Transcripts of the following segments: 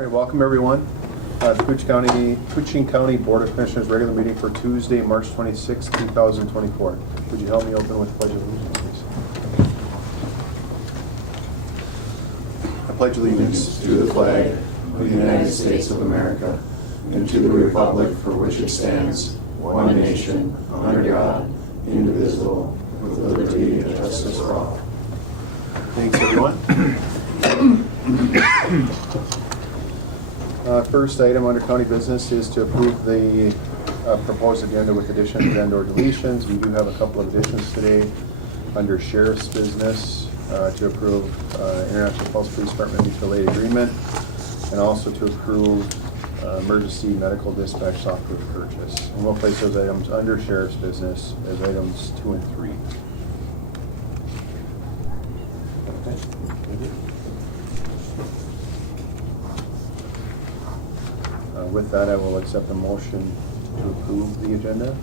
All right, welcome everyone. The Koochiching County Board of Commissioners regular meeting for Tuesday, March 26, 2024. Would you help me open with the Pledge of Allegiance, please? I pledge allegiance To the flag of the United States of America and to the republic for which it stands, one nation, under God, indivisible, with liberty and justice for all. Thanks, everyone. First item under county business is to approve the proposed agenda with additions and/or deletions. We do have a couple of additions today under sheriff's business to approve International Falls Police Department mutual aid agreement, and also to approve emergency medical dispatch software purchase. And we'll place those items under sheriff's business as items 2 and 3. With that, I will accept a motion to approve the agenda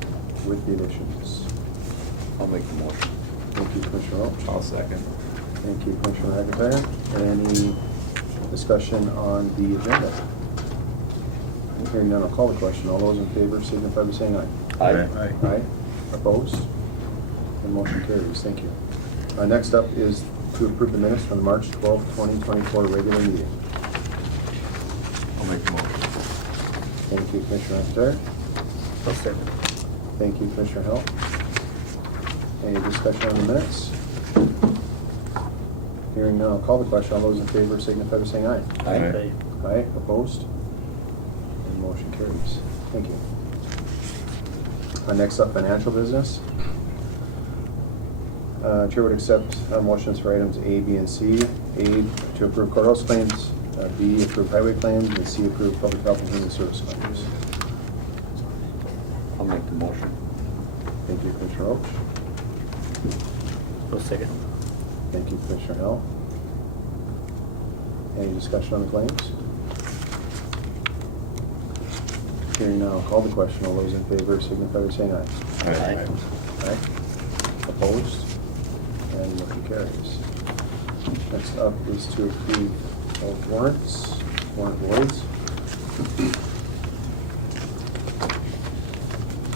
with the additions. I'll make the motion. Thank you, Commissioner Roach. I'll second. Thank you, Commissioner McIntyre. Any discussion on the agenda? Hearing none, I'll call the question. All those in favor signify by saying aye. Aye. Aye. Opposed? The motion carries. Thank you. Next up is to approve the minutes from the March 12, 2024 regular meeting. I'll make the motion. Thank you, Commissioner McIntyre. I'll second. Thank you, Commissioner Hill. Any discussion on the minutes? Hearing none, I'll call the question. All those in favor signify by saying aye. Aye. Aye. Opposed? And motion carries. Thank you. Next up, financial business. Chair would accept motions for items A, B, and C. A, to approve courthouse claims. B, approve highway claims. And C, approve public health and human service claims. I'll make the motion. Thank you, Commissioner Roach. I'll second. Thank you, Commissioner Hill. Any discussion on the claims? Hearing none, I'll call the question. All those in favor signify by saying aye. Aye. Aye. Opposed? And motion carries. Next up is to approve all warrants, warrant voids. We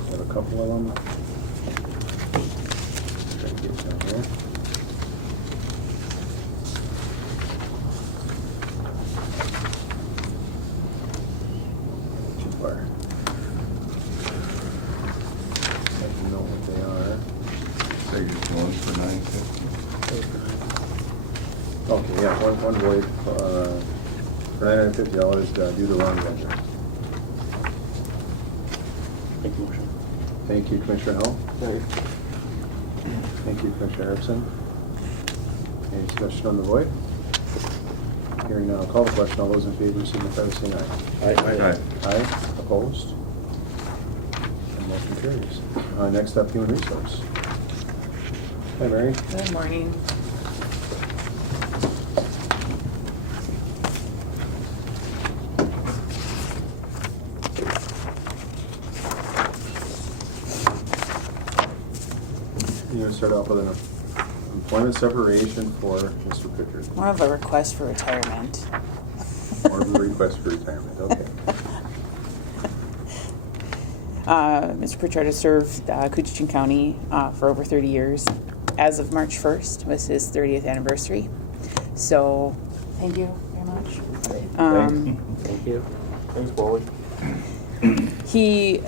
have a couple of them. Try to get down here. Too far. I don't know what they are. Say just one for $9.50. Okay, yeah, one void for $950 due to wrong vendor. Make the motion. Thank you, Commissioner Hill. Thank you, Commissioner Harrison. Any discussion on the void? Hearing none, I'll call the question. All those in favor signify by saying aye. Aye. Aye. Opposed? And motion carries. Next up, human resource. Hi, Mary. Good morning. You want to start off with an employment separation for Mr. Pritchard. More of a request for retirement. More of a request for retirement, okay. Mr. Pritchard has served Koochiching County for over 30 years. As of March 1st was his 30th anniversary. So, thank you very much. Thank you. Thanks, Wally. He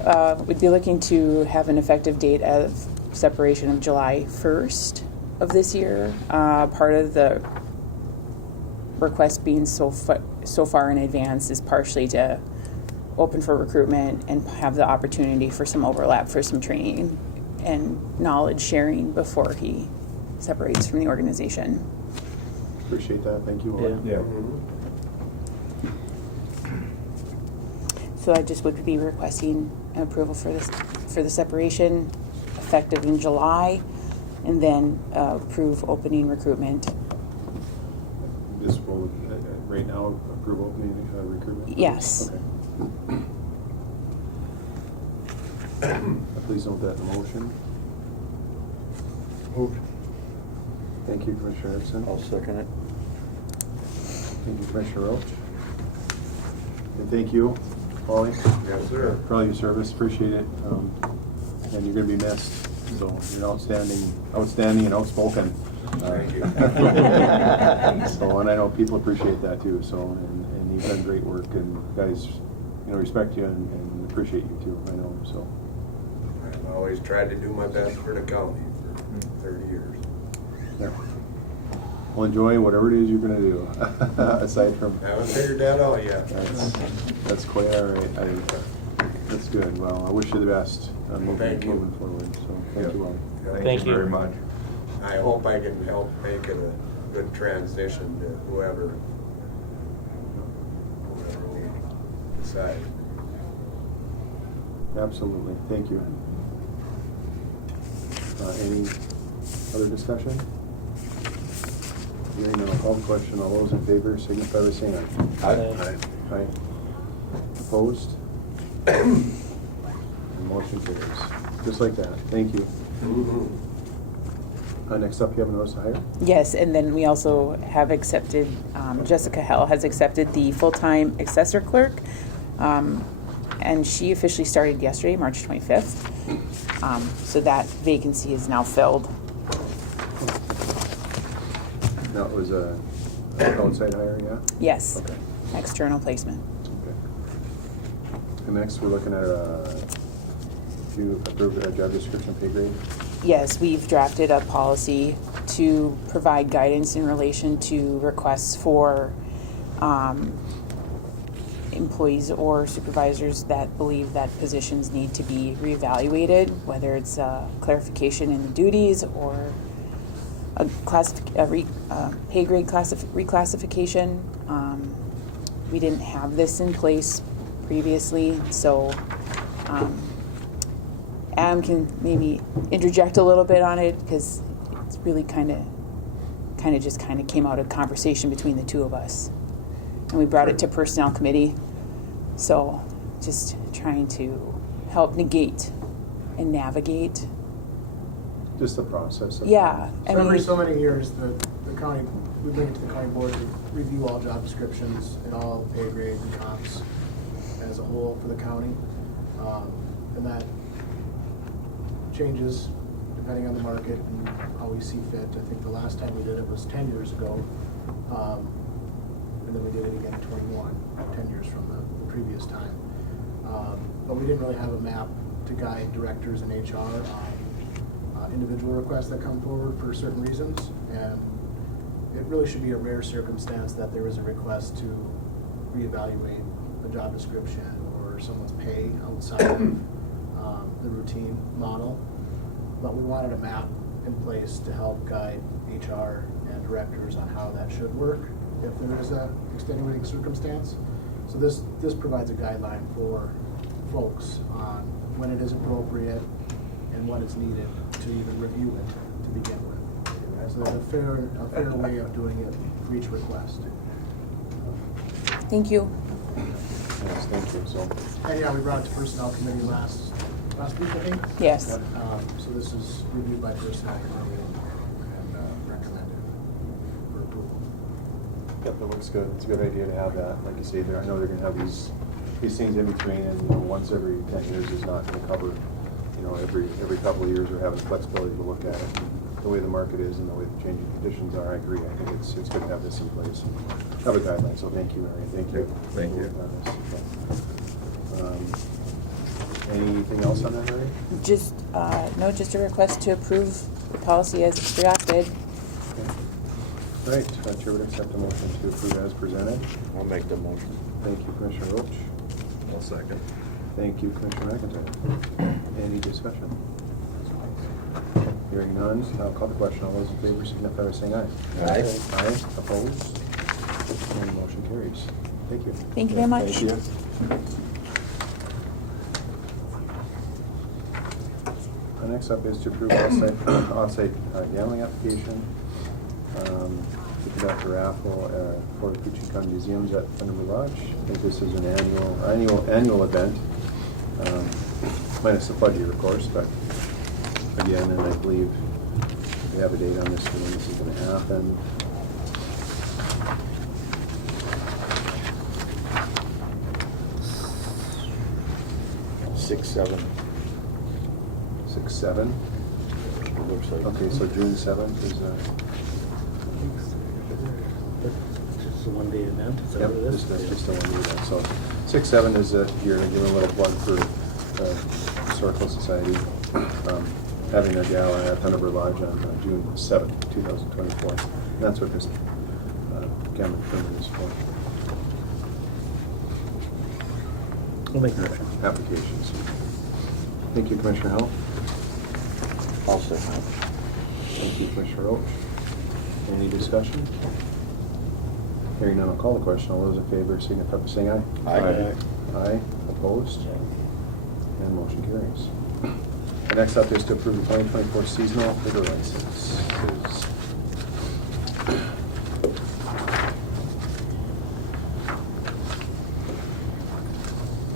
would be looking to have an effective date of separation of July 1st of this year. Part of the request being so far in advance is partially to open for recruitment and have the opportunity for some overlap for some training and knowledge sharing before he separates from the organization. Appreciate that. Thank you all. Yeah. So I just would be requesting approval for this, for the separation effective in July, and then approve opening recruitment. This will, right now, approve opening recruitment? Yes. Okay. Please note that in the motion. Moved. Thank you, Commissioner Erickson. I'll second it. Thank you, Commissioner Roach. And thank you, Wally, Yes, sir. for all your service, appreciate it. And you're gonna be missed, so you're outstanding and outspoken. Thank you. So, and I know people appreciate that too, so, and you've done great work, and guys, respect you and appreciate you too, I know, so. I've always tried to do my best for the county for 30 years. Yeah. Well, enjoy whatever it is you're gonna do, aside from. Haven't figured that out yet. That's quite all right. That's good. Well, I wish you the best moving Thank you. forward, so thank you all. Thank you very much. I hope I can help make it a good transition to whoever we decide. Absolutely, thank you. Any other discussion? Hearing none, I'll call the question. All those in favor signify by saying aye. Aye. Aye. Opposed? And motion carries. Just like that. Thank you. Next up, you have a notice of hire? Yes, and then we also have accepted, Jessica Hell has accepted the full-time assessor clerk. And she officially started yesterday, March 25th. So that vacancy is now filled. That was a outside hire, yeah? Yes, Okay. external placement. Okay. And next, we're looking at to approve a job description pay grade. Yes, we've drafted a policy to provide guidance in relation to requests for employees or supervisors that believe that positions need to be reevaluated, whether it's clarification in the duties or a pay grade reclassification. We didn't have this in place previously, so Adam can maybe interject a little bit on it because it's really kind of came out of conversation between the two of us, and we brought it to personnel committee. So just trying to help negate and navigate. Just the process. Yeah, So every so many years, the county, we bring it to the county board to review all job descriptions and all pay grades and comps as a whole for the county. And that changes depending on the market and how we see fit. I think the last time we did it was 10 years ago. And then we did it again in 21, 10 years from the previous time. But we didn't really have a map to guide directors and HR on individual requests that come forward for certain reasons. And it really should be a rare circumstance that there is a request to reevaluate a job description or someone's pay outside of the routine model. But we wanted a map in place to help guide HR and directors on how that should work if there is a extenuating circumstance. So this provides a guideline for folks on when it is appropriate and what is needed to even review it to begin with. So there's a fair way of doing it for each request. Thank you. Yes, thank you. So, And yeah, we brought it to personnel committee last week, I think. Yes. So this is reviewed by personnel committee and recommended for approval. yep, that looks good. It's a good idea to have that. Like you say, I know they're going to have these things in between, and once every 10 years is not going to cover. Every couple of years we're having flexibility to look at it. The way the market is and the way the changing conditions are, I agree. I think it's good to have this in place. Have a guideline. So thank you, Mary. Thank you. Thank you. Anything else on that, Mary? Just a request to approve the policy as it's drafted. All right, Chair would accept a motion to approve as presented. I'll make the motion. Thank you, Commissioner Roach. I'll second. Thank you, Commissioner McIntyre. Any discussion? Hearing none, I'll call the question. All those in favor signify by saying aye. Aye. Aye, opposed? And motion carries. Thank you. Thank you very much. Thank you. Next up is to approve off-site gambling application to conduct a raffle for the Koochiching Museums at Thunderbird Lodge. I think this is an annual event, minus the flood year, of course, but again, and I believe we have a date on this when this is going to happen. 6, 7. 6, 7. It looks like. Okay, so June 7th is, It's a one-day event, is that yep, what it is? just a one event. So 6, 7 is you're gonna give a little plug for Historical Society, having their gala at Thunderbird Lodge on June 7th, 2024. And that's what this gamut permit is for. I'll make the motion. Applications. Thank you, Commissioner Howell. I'll second. Thank you, Commissioner Roach. Any discussion? Hearing none, I'll call the question. All those in favor signify by saying aye. Aye. Aye. Opposed? And motion carries. The next up is to approve the 2024 seasonal liquor licenses.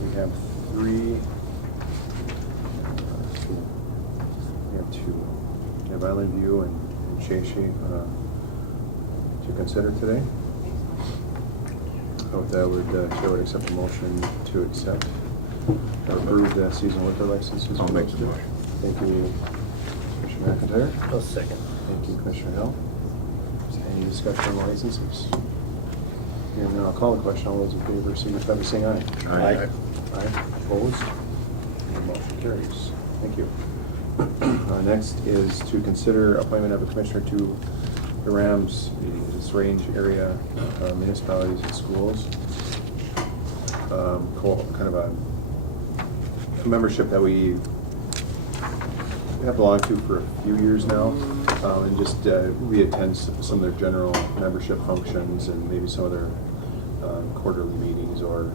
We have three. We have two. We have Island View and Sheshe to consider today. With that, Chair would accept a motion to accept or approve the seasonal liquor licenses. I'll make the motion. Thank you, Commissioner McIntyre. I'll second. Thank you, Commissioner Hill. Is there any discussion on the licenses? Hearing none, I'll call the question. All those in favor signify by saying aye. Aye. Aye. Opposed? And motion carries. Thank you. Next is to consider appointment of a commissioner to the RAMS, this range area municipalities and schools. Kind of a membership that we have belonged to for a few years now, and just we attend some of their general membership functions and maybe some of their quarterly meetings or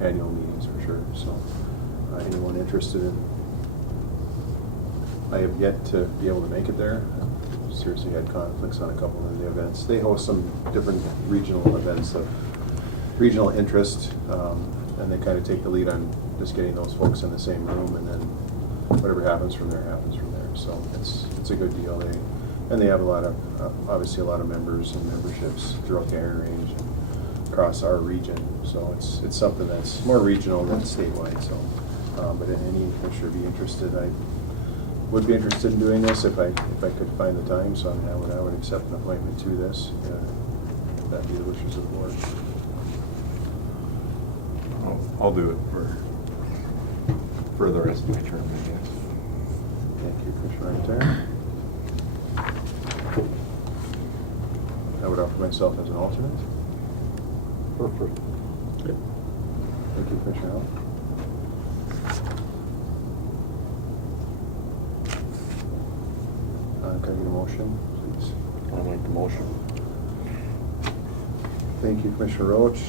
annual meetings for sure. So anyone interested in, I have yet to be able to make it there. Seriously had conflicts on a couple of the events. They host some different regional events of regional interest, and they kind of take the lead on just getting those folks in the same room, and then whatever happens from there happens from there. So it's a good deal. They have a lot of obviously a lot of members and memberships throughout the Iron Range and across our region. So it's something that's more regional than statewide. So, but any commissioner be interested, I would be interested in doing this if I could find the time. So I would accept an appointment to this. If that be the wishes of the board. I'll do it for the rest of my term, I guess. Thank you, Commissioner McIntyre. I would offer myself as an alternate. Perfect. Thank you, Commissioner Howell. Can I get a motion, please? I'll make the motion. Thank you, Commissioner Roach.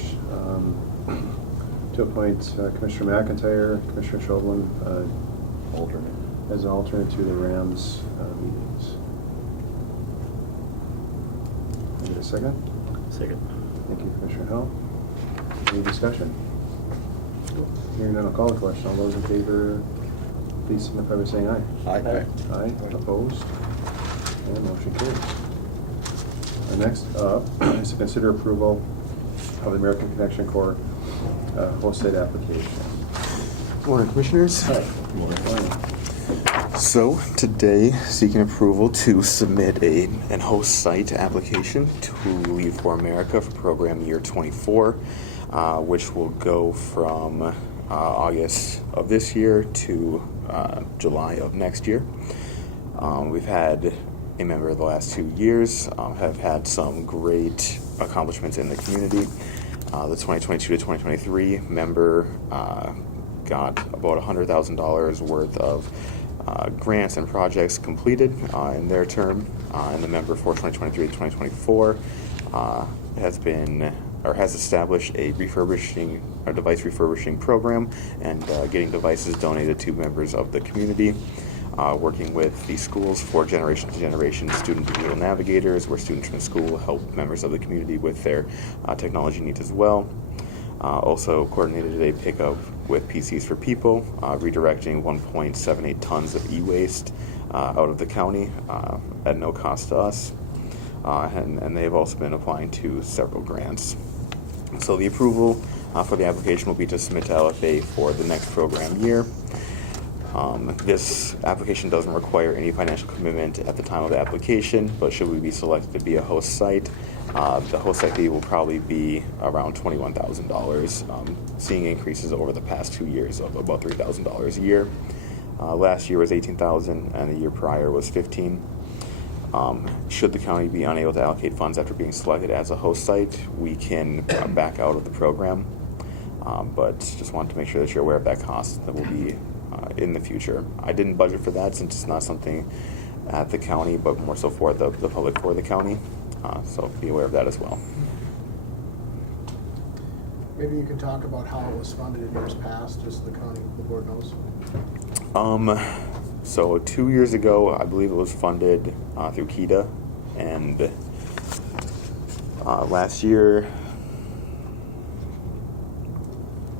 To appoint Commissioner McIntyre, Commissioner Chauvelin Alternate. as an alternate to the RAMS meetings. Can I get a second? Second. Thank you, Commissioner Hill. Any discussion? Hearing none, I'll call the question. All those in favor, please signify by saying aye. Aye. Aye. Opposed? And motion carries. The next up is to consider approval of the American Connection Corps hosted application. Good morning, Commissioners. Hi. Good morning. So today, seeking approval to submit an host site application to Leave for America for program year 24, which will go from August of this year to July of next year. We've had a member of the last 2 years, have had some great accomplishments in the community. The 2022 to 2023 member got about $100,000 worth of grants and projects completed in their term, and the member for 2023 to 2024 has established a device refurbishing program and getting devices donated to members of the community. Working with the schools for generation to generation student digital navigators, where students from the school help members of the community with their technology needs as well. Also coordinated a pickup with PCs for People, redirecting 1.78 tons of e-waste out of the county at no cost to us. And they've also been applying to several grants. So the approval for the application will be to submit to LFA for the next program year. This application doesn't require any financial commitment at the time of the application, but should we be selected to be a host site, the host site fee will probably be around $21,000, seeing increases over the past 2 years of about $3,000 a year. Last year was $18,000 and the year prior was $15,000. Should the county be unable to allocate funds after being selected as a host site, we can back out of the program. But just wanted to make sure that you're aware of that cost that will be in the future. I didn't budget for that since it's not something at the county, but more so for the public for the county. So be aware of that as well. Maybe you can talk about how it was funded in years past, just so the board knows. So 2 years ago, I believe it was funded through KEDA, and last year,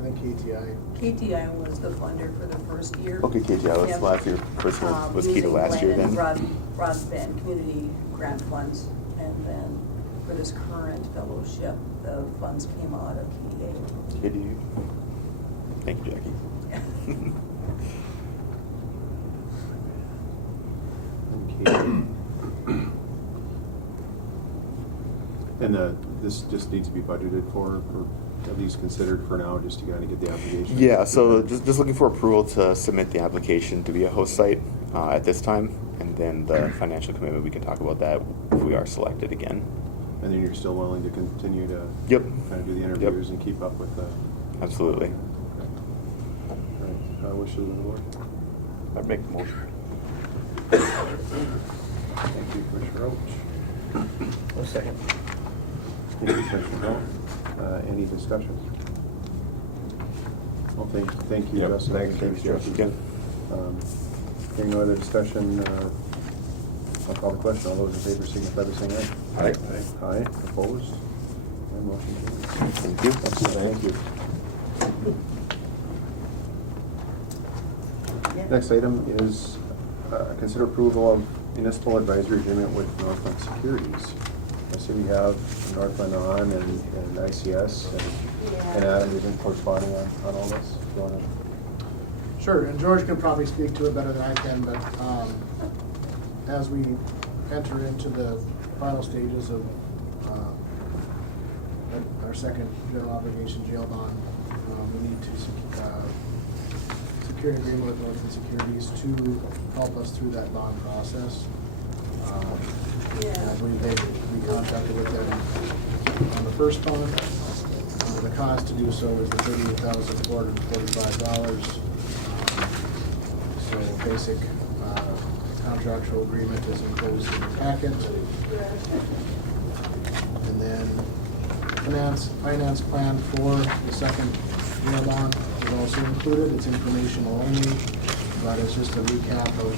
I think KTI. KTI was the funder for the first year. okay, KTI was Yep. last year. First year was KEDA Using last year Glenn then. and broadband community grant funds, and then for this current fellowship, the funds came out of KEDA. KEDA. Thank you, Jackie. Okay. And this just needs to be budgeted for, or at least considered for now, just to kind of get the application. Yeah, so just looking for approval to submit the application to be a host site at this time, and then the financial commitment, we can talk about that if we are selected again. And then you're still willing to continue to Yep. kind of do the interviews and keep up with the. Absolutely. Okay. All right. Wishes of the board. I'd make the motion. Thank you, Commissioner Roach. 1 second. Thank you, Commissioner Hall. Any discussion? Well, thank you, Yep, Justin. thanks, Jackie. Yep. Hearing no other discussion, I'll call the question. All those in favor signify by saying aye. Aye. Aye, opposed? And motion carries. Thank you. Excellent, thank you. Next item is consider approval of municipal advisory agreement with Northland Securities. I see we have Northland on and ICS, and Adam, you've been corresponding on all this. Do you want to? Sure, and George can probably speak to it better than I can, but as we enter into the final stages of our second general obligation jail bond, we need to secure an agreement with Northland Securities to help us through that bond process. And I believe we contracted with them on the first bond. The cost to do so is the $38,445. So basic contractual agreement is enclosed in the packet. And then finance plan for the second jail bond is also included. It's informational only, but it's just a recap of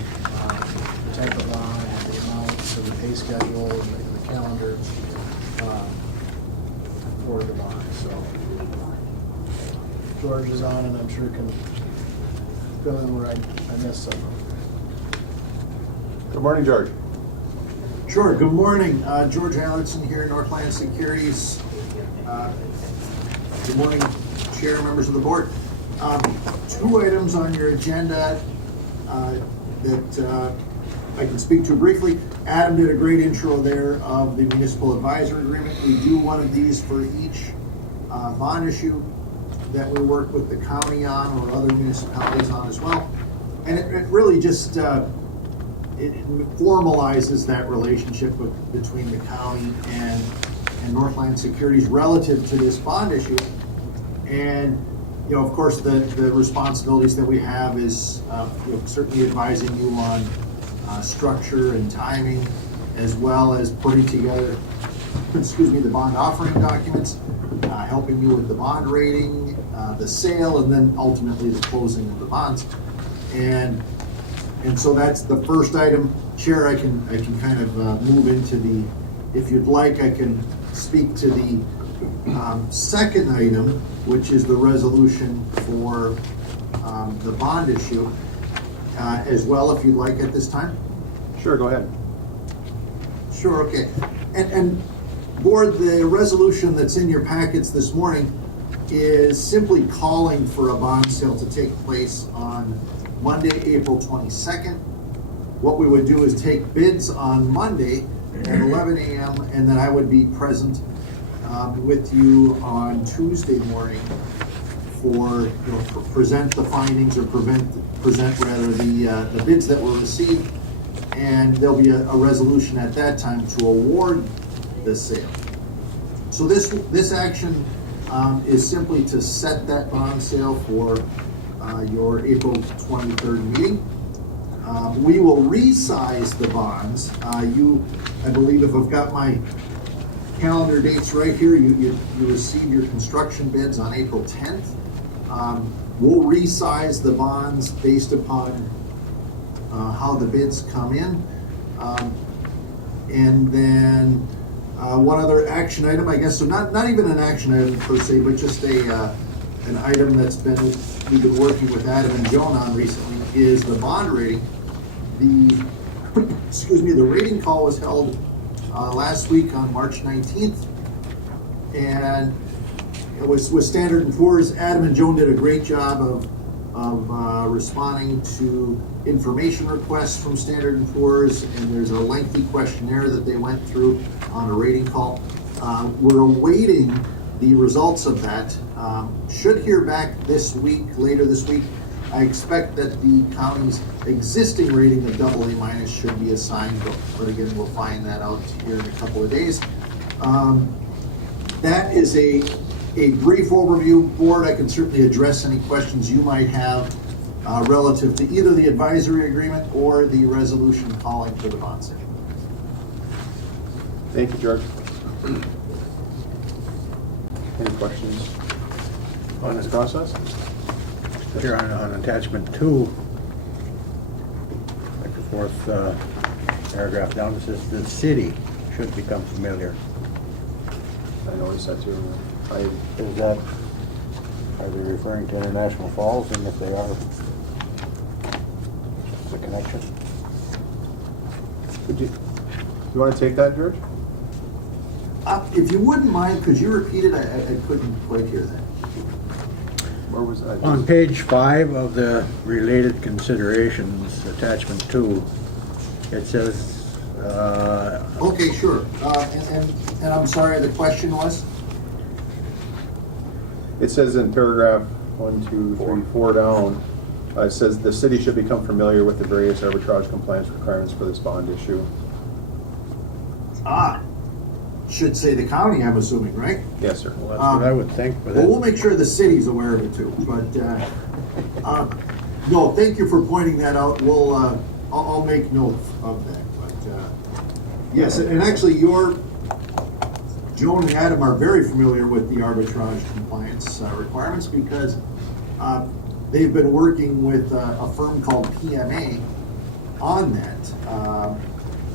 the type of bond and the amounts and the pay schedule and the calendar for the bond. So George is on, and I'm sure can fill in where I missed something. Good morning, George. Sure, good morning. George Allenson here in Northland Securities. Good morning, Chair, members of the board. 2 items on your agenda that I can speak to briefly. Adam did a great intro there of the municipal advisory agreement. We do one of these for each bond issue that we work with the county on or other municipalities on as well. And it really just it formalizes that relationship between the county and Northland Securities relative to this bond issue. And of course, the responsibilities that we have is certainly advising you on structure and timing, as well as putting together, the bond offering documents, helping you with the bond rating, the sale, and then ultimately the closing of the bonds. And so that's the first item. Chair, I can kind of move into if you'd like, I can speak to the second item, which is the resolution for the bond issue as well, if you'd like at this time. Sure, go ahead. Sure, okay. And board, the resolution that's in your packets this morning is simply calling for a bond sale to take place on Monday, April 22nd. What we would do is take bids on Monday at 11 a.m. and then I would be present with you on Tuesday morning for, present the findings or present rather the bids that were received, and there'll be a resolution at that time to award the sale. So this action is simply to set that bond sale for your April 23rd meeting. We will resize the bonds. I believe if I've got my calendar dates right here, you receive your construction bids on April 10th. We'll resize the bonds based upon how the bids come in. And then one other action item, I guess, so not even an action item per se, but just an item we've been working with Adam and Joan on recently is the bond rating. The rating call was held last week on March 19th, and it was with Standard & Poor's. Adam and Joan did a great job of responding to information requests from Standard & Poor's, and there's a lengthy questionnaire that they went through on a rating call. We're awaiting the results of that. Should hear back later this week. I expect that the county's existing rating of AA- should be assigned, but again, we'll find that out here in a couple of days. That is a brief overview. Board, I can certainly address any questions you might have relative to either the advisory agreement or the resolution calling for the bond sale. Thank you, George. Any questions on this process? Here on attachment 2, like the fourth paragraph down, it says the city should become familiar. I noticed that too. Is that, are they referring to International Falls, and if they are, the connection? You want to take that, George? If you wouldn't mind, could you repeat it? I couldn't quite hear that. Where was I? On page 5 of the related considerations, attachment 2, it says, Okay, sure. And I'm sorry, the question was? It says in paragraph 1, 2, 3, 4 down, it says the city should become familiar with the various arbitrage compliance requirements for this bond issue. Should say the county, I'm assuming, right? Yes, sir. well, that's what I would think. But Well, we'll make sure the city's aware of it too, but, no, thank you for pointing that out. I'll make note of that, but, yes, and actually Joan and Adam are very familiar with the arbitrage compliance requirements because they've been working with a firm called PMA on that,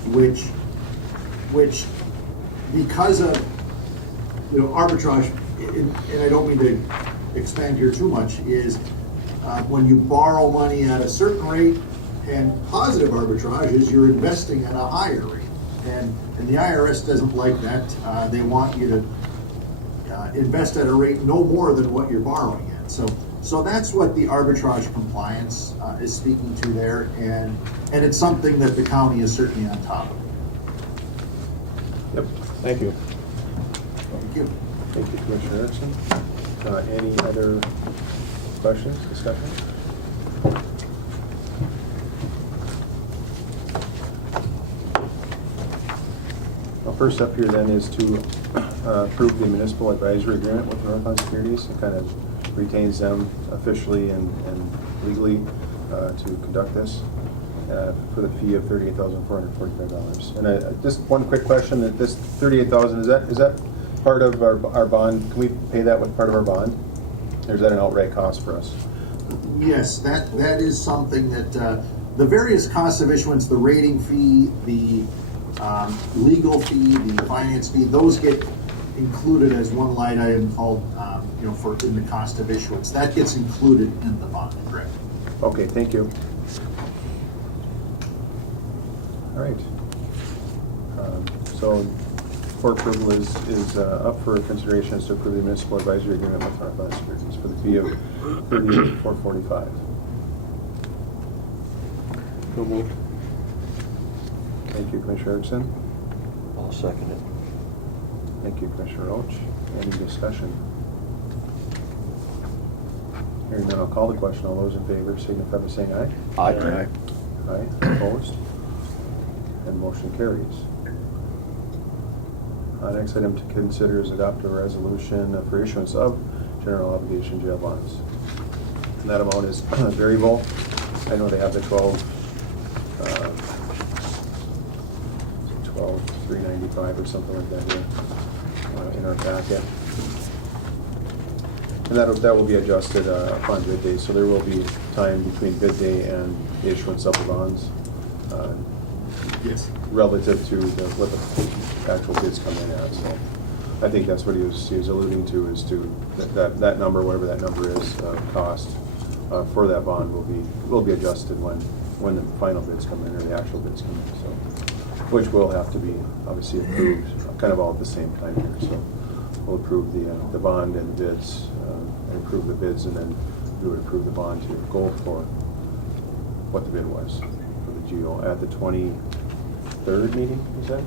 which because of arbitrage, and I don't mean to expand here too much, is when you borrow money at a certain rate, and positive arbitrage is you're investing at a higher rate, and the IRS doesn't like that. They want you to invest at a rate no more than what you're borrowing at. So that's what the arbitrage compliance is speaking to there, and it's something that the county is certainly on top of. Yep. thank you. Thank you. Thank you, Commissioner Erickson. Any other questions, discussions? Well, first up here then is to approve the municipal advisory agreement with Northland Securities. It kind of retains them officially and legally to conduct this for the fee of $38,445. And just one quick question: that this $38,000 is that part of our bond? Can we pay that with part of our bond, or is that an outright cost for us? Yes, that is something that the various costs of issuance, the rating fee, the legal fee, the finance fee, those get included as one line item called, for in the cost of issuance. That gets included in the bond, correct? Okay, thank you. All right. So for approval is up for consideration is to approve the municipal advisory agreement with Northland Securities for the fee of $38,445. So moved. Thank you, Commissioner Erickson. I'll second it. Thank you, Commissioner Roach. Any discussion? Hearing none, I'll call the question. All those in favor signify by saying aye. Aye. Aye, opposed? And motion carries. Next item to consider is adopt a resolution for issuance of general obligation jail bonds. And that amount is variable. I know they have the 12,395 or something like that here in our packet. And that will be adjusted upon bid day, so there will be time between bid day and the issuance of the bonds. Yes. Relative to what the actual bids come in at, so I think that's what he was alluding to, is to that number, whatever that number is, cost for that bond will be adjusted when the final bids come in or the actual bids come in, so which will have to be obviously approved kind of all at the same time here. So we'll approve the bond and the bids, and approve the bids, and then we would approve the bond to go for what the bid was for the GO at the 23rd meeting, is that?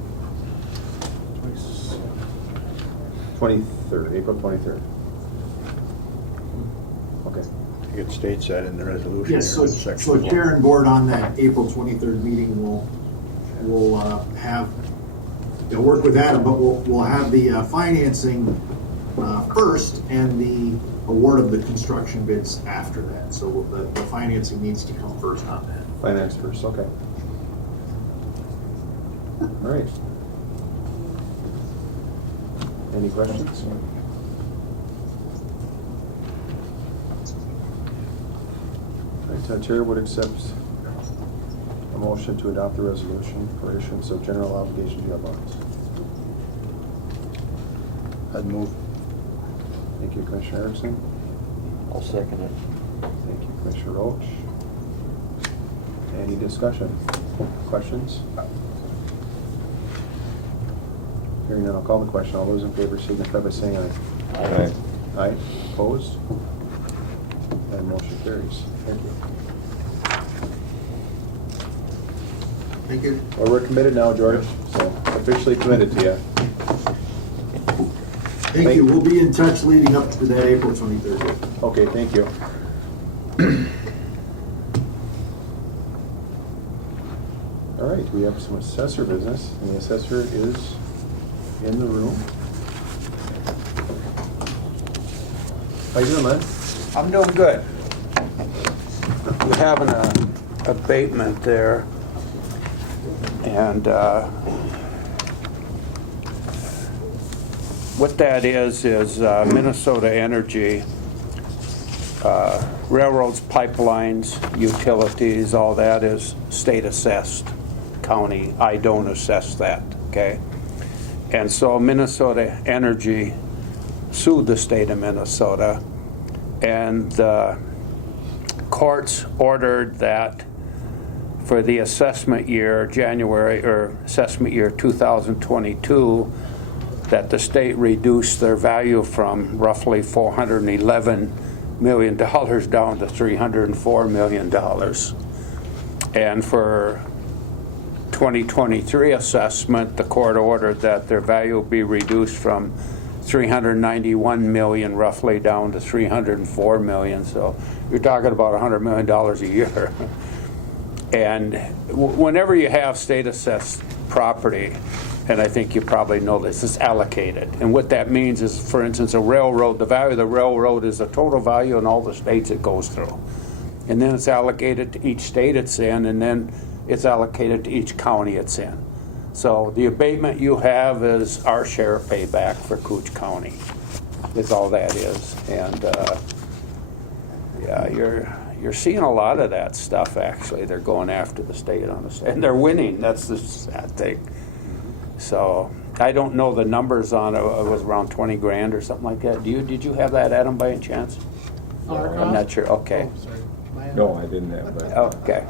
23rd, April 23rd. Okay. It states that in the resolution. Yes, here so, in section so one. Chair and Board on that April 23rd meeting will have, they'll work with Adam, but we'll have the financing first and the award of the construction bids after that. So the financing needs to come first on that. Finance first, okay. All right. Any questions? All right, Chair would accept a motion to adopt the resolution for issuance of general obligation jail bonds. I'd move. Thank you, Commissioner Erickson. I'll second it. Thank you, Commissioner Roach. Any discussion? Questions? Hearing none, I'll call the question. All those in favor signify by saying aye. Aye. Aye. Opposed? And motion carries. Thank you. Thank you. Well, we're committed now, George, so officially committed to you. Thank you. We'll be in touch leading up to that April 23rd. Okay, thank you. All right, we have some assessor business, and the assessor is in the room. How you doing, Len? I'm doing good. We have an abatement there, and what that is Minnesota Energy, railroads, pipelines, utilities, all that is state assessed. County, I don't assess that, okay? And so Minnesota Energy sued the state of Minnesota, and the courts ordered that for the assessment year, assessment year 2022, that the state reduced their value from roughly $411 million down to $304 million. And for 2023 assessment, the court ordered that their value be reduced from $391 million roughly down to $304 million. So you're talking about $100 million a year. And whenever you have state assessed property, and I think you probably know this, it's allocated. And what that means is, for instance, a railroad, the value of the railroad is the total value in all the states it goes through. And then it's allocated to each state it's in, and then it's allocated to each county it's in. So the abatement you have is our share of payback for Cooch County, is all that is. And yeah, you're seeing a lot of that stuff, actually. They're going after the state on the state, and they're winning. That's the sad thing. So I don't know the numbers on it. It was around 20 grand or something like that. Did you have that, Adam, by any chance? I'm not sure. Okay. Oh, sorry. No, I didn't have that. Okay.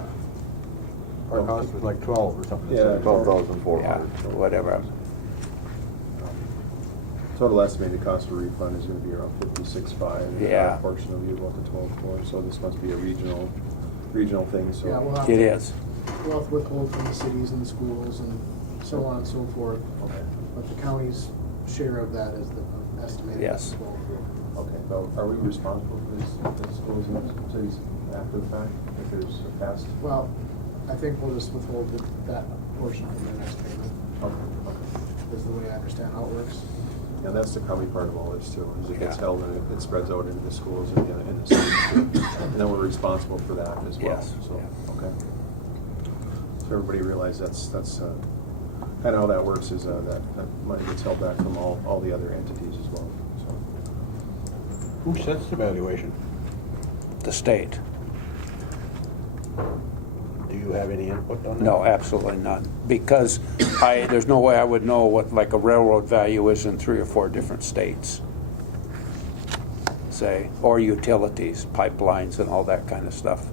Our cost was like 12 or something. Yeah. 12,400. Yeah, whatever. Total estimated cost of refund is gonna be around 56.5. Yeah. Our portion will be about the 12.4, so this must be a regional thing, so. Yeah, we'll have It to- is. We'll have to withhold from the cities and the schools and so on and so forth. Okay. But the county's share of that is the estimated. Yes. 12. Okay, so are we responsible for this schools and cities after the fact, if there's a past? Well, I think we'll just withhold that portion from the next payment, Okay. is the way I understand how it works. Yeah, that's the crummy part of all this too, is it gets Yeah. held and it spreads out into the schools and the cities too. And then we're responsible for that as well, Yes. so, okay. So everybody realize that's kind of how that works, is that money gets held back from all the other entities as well, so. Who sets the valuation? The state. Do you have any input on that? No, absolutely none. Because there's no way I would know what like a railroad value is in 3 or 4 different states. Say, or utilities, pipelines and all that kind of stuff.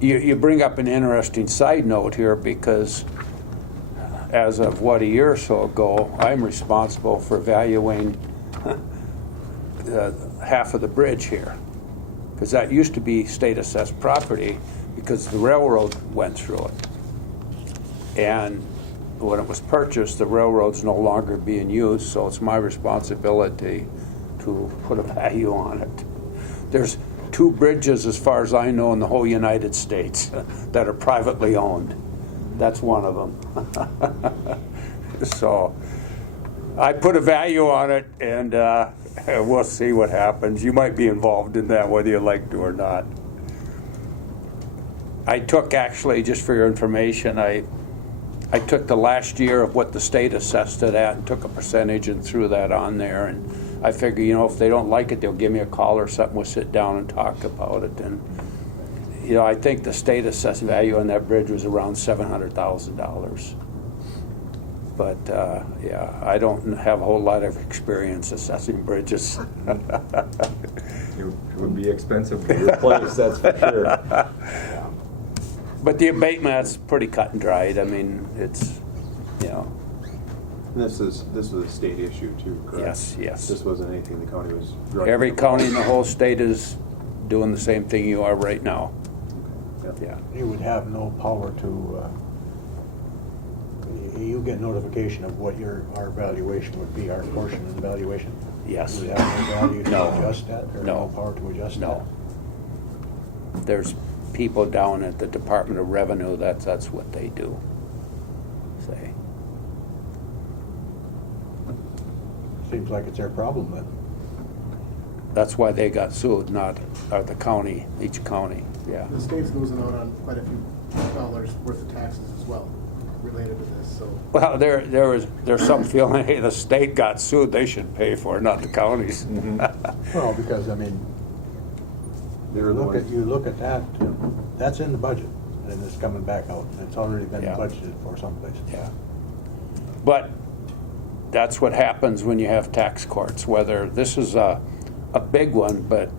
You bring up an interesting side note here because as of a year or so ago, I'm responsible for valuing half of the bridge here. Because that used to be state assessed property because the railroad went through it. And when it was purchased, the railroad's no longer being used, so it's my responsibility to put a value on it. There's 2 bridges, as far as I know, in the whole United States that are privately owned. That's one of them. So I put a value on it, and we'll see what happens. You might be involved in that, whether you like to or not. I took, actually, just for your information, I took the last year of what the state assessed it at and took a percentage and threw that on there. And I figure, if they don't like it, they'll give me a call or something. We'll sit down and talk about it. And, I think the state assessed value on that bridge was around $700,000. But, yeah, I don't have a whole lot of experience assessing bridges. It would be expensive to replace, that's for sure. But the abatement's pretty cut and dried. I mean, it's, And this was a state issue too, correct? Yes, yes. This wasn't anything the county was. Every county in the whole state is doing the same thing you are right now. Okay. Yeah. You would have no power to, you get notification of what our valuation would be, our portion of the valuation? Yes. You would have no value to No. adjust that, or No. no power to adjust that? No. There's people down at the Department of Revenue, that's what they do. Say, Seems like it's their problem then. that's why they got sued, not the county, each county, yeah. The state's losing out on quite a few dollars worth of taxes as well related to this, so. Well, there's some feeling, hey, the state got sued, they should pay for it, not the counties. Well, because, I mean, They were the ones- you look at that, that's in the budget, and it's coming back out. It's already been Yeah. budgeted for someplace. Yeah. But that's what happens when you have tax courts, whether this is a big one, but,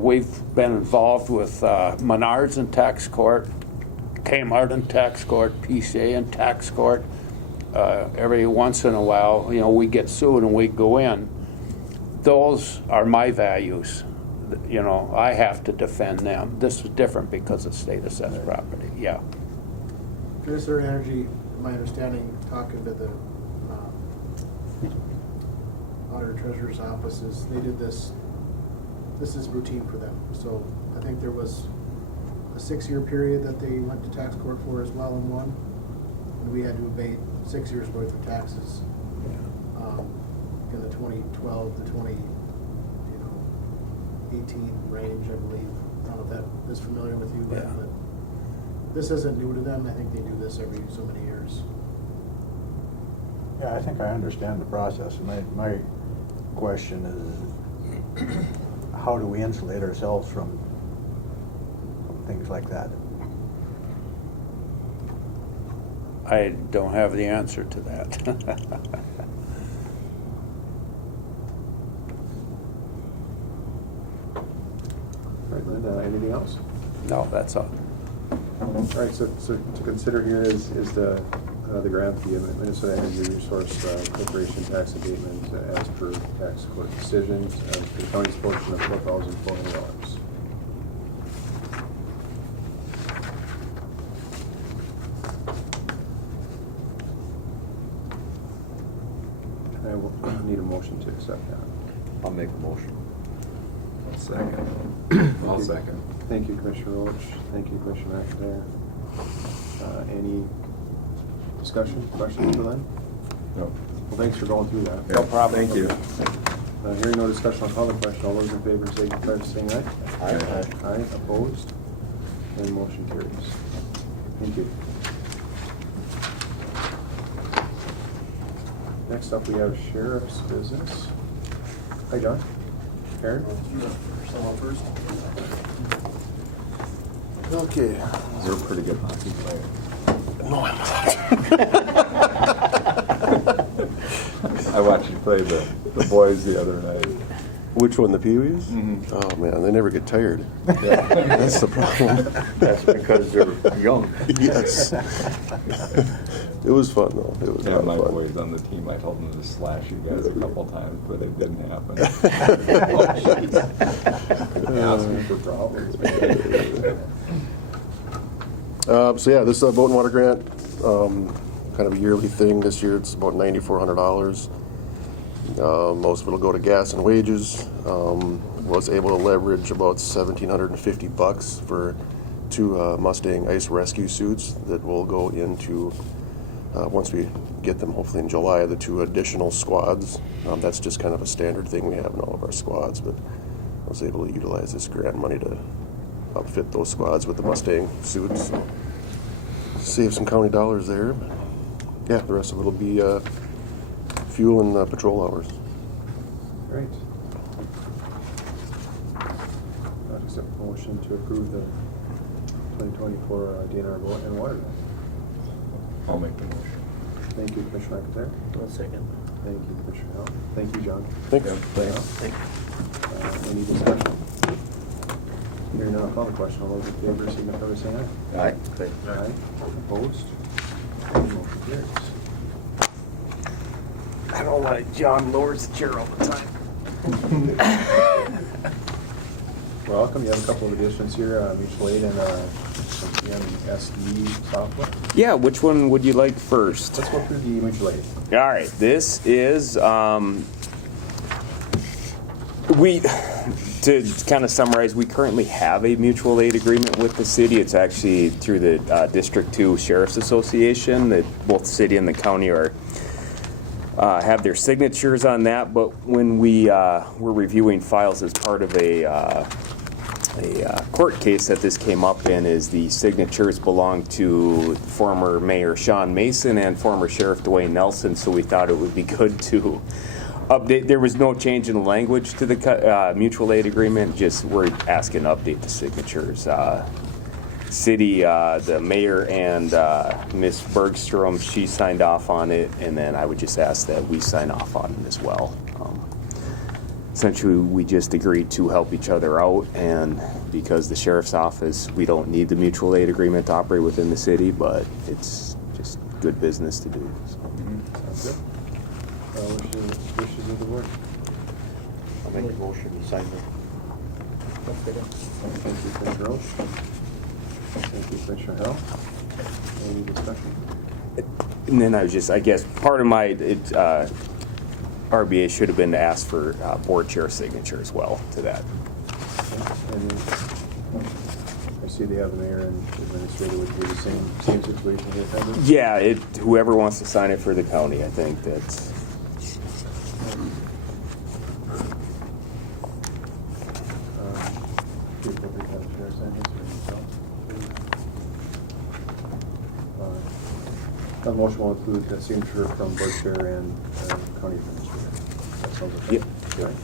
we've been involved with Menards in tax court, Kmart in tax court, PCA in tax court. Every once in a while, we get sued and we go in. Those are my values. I have to defend them. This is different because it's state assessed property, yeah. Minister of Energy, my understanding, talking to the Auditor Treasurer's offices, they did this is routine for them. So I think there was a 6-year period that they went to tax court for as well in one. And we had to abate 6 years worth of taxes in the 2012 to 2018 range, I believe. I don't know if that is familiar with you, Yeah. but this isn't new to them. I think they do this every so many years. Yeah, I think I understand the process. My question is, how do we insulate ourselves from things like that? I don't have the answer to that. All right, Linda, anything else? No, that's all. All right, so to consider here is the the grant, the Minnesota Energy Resource Corporation tax abatement as per tax court decisions, for the county's portion of $4,400. I will need a motion to accept that. I'll make a motion. Second. I'll second. Thank you, Commissioner Roach. Thank you, Commissioner McIntyre. Any discussion, questions for them? No. Well, thanks for going through that. No problem. Thank you. Hearing no discussion on call the question, all those in favor signify by saying aye. Aye. Aye, opposed, and motion carries. Thank you. Next up, we have sheriff's business. Hi, John. Aaron? Someone first? Okay. You're a pretty good hockey player. No, I'm I watched you play the boys the other night. Which one, the Pee-wees? Mhm. Oh man, they never get tired. That's the problem. That's because they're young. Yes. It was fun though. It was a Yeah, lot my of fun. boys on the team, I told them to slash you guys a couple times, but it didn't happen. asking for problems. So yeah, this boat and water grant, kind of a yearly thing. This year it's about $9,400. Most of it'll go to gas and wages. Was able to leverage about $1,750 for 2 Mustang Ice Rescue suits that will go into, once we get them hopefully in July, the 2 additional squads. That's just kind of a standard thing we have in all of our squads, but I was able to utilize this grant money to outfit those squads with the Mustang suits. Save some county dollars there. Yeah, the rest of it will be fuel and patrol hours. Great. I'll accept a motion to approve the 2024 DNR vote and water grant. I'll make the motion. Thank you, Commissioner McIntyre. 1 second. Thank you, Commissioner Howell. Thank you, John. Thanks. Any discussion? Hearing none, I'll call the question. All those in favor signify by saying aye. Aye. Aye. Opposed? And motion carries. I don't like John lowers the chair all the time. Welcome. You have a couple of additions here, mutual aid and some MSD software. Yeah, which one would you like first? Let's go through the mutual aid. All right, this is to kind of summarize, we currently have a mutual aid agreement with the city. It's actually through the District 2 Sheriff's Association that both the city and the county are have their signatures on that. But when we were reviewing files as part of a court case that this came up in, is the signatures belong to former Mayor Sean Mason and former Sheriff Dwayne Nelson, so we thought it would be good to update. There was no change in the language to the mutual aid agreement, just we're asking to update the signatures. City, the mayor and Miss Bergstrom, she signed off on it, and then I would just ask that we sign off on it as well. Essentially, we just agreed to help each other out, and because the sheriff's office, we don't need the mutual aid agreement to operate within the city, but it's just good business to do. So. Sounds good. Wishes of the board. I'll make a motion to sign the. Thank you, Commissioner Roach. Thank you, Commissioner Hell. Any discussion? And then I guess part of my RBA should have been to ask for board chair signature as well to that. And I see they have the mayor and administrator would be the same situation here. Yeah, whoever wants to sign it for the county, I think that's. The motion will include the signature from board chair and county administrator. That sounds okay. Yep. Okay.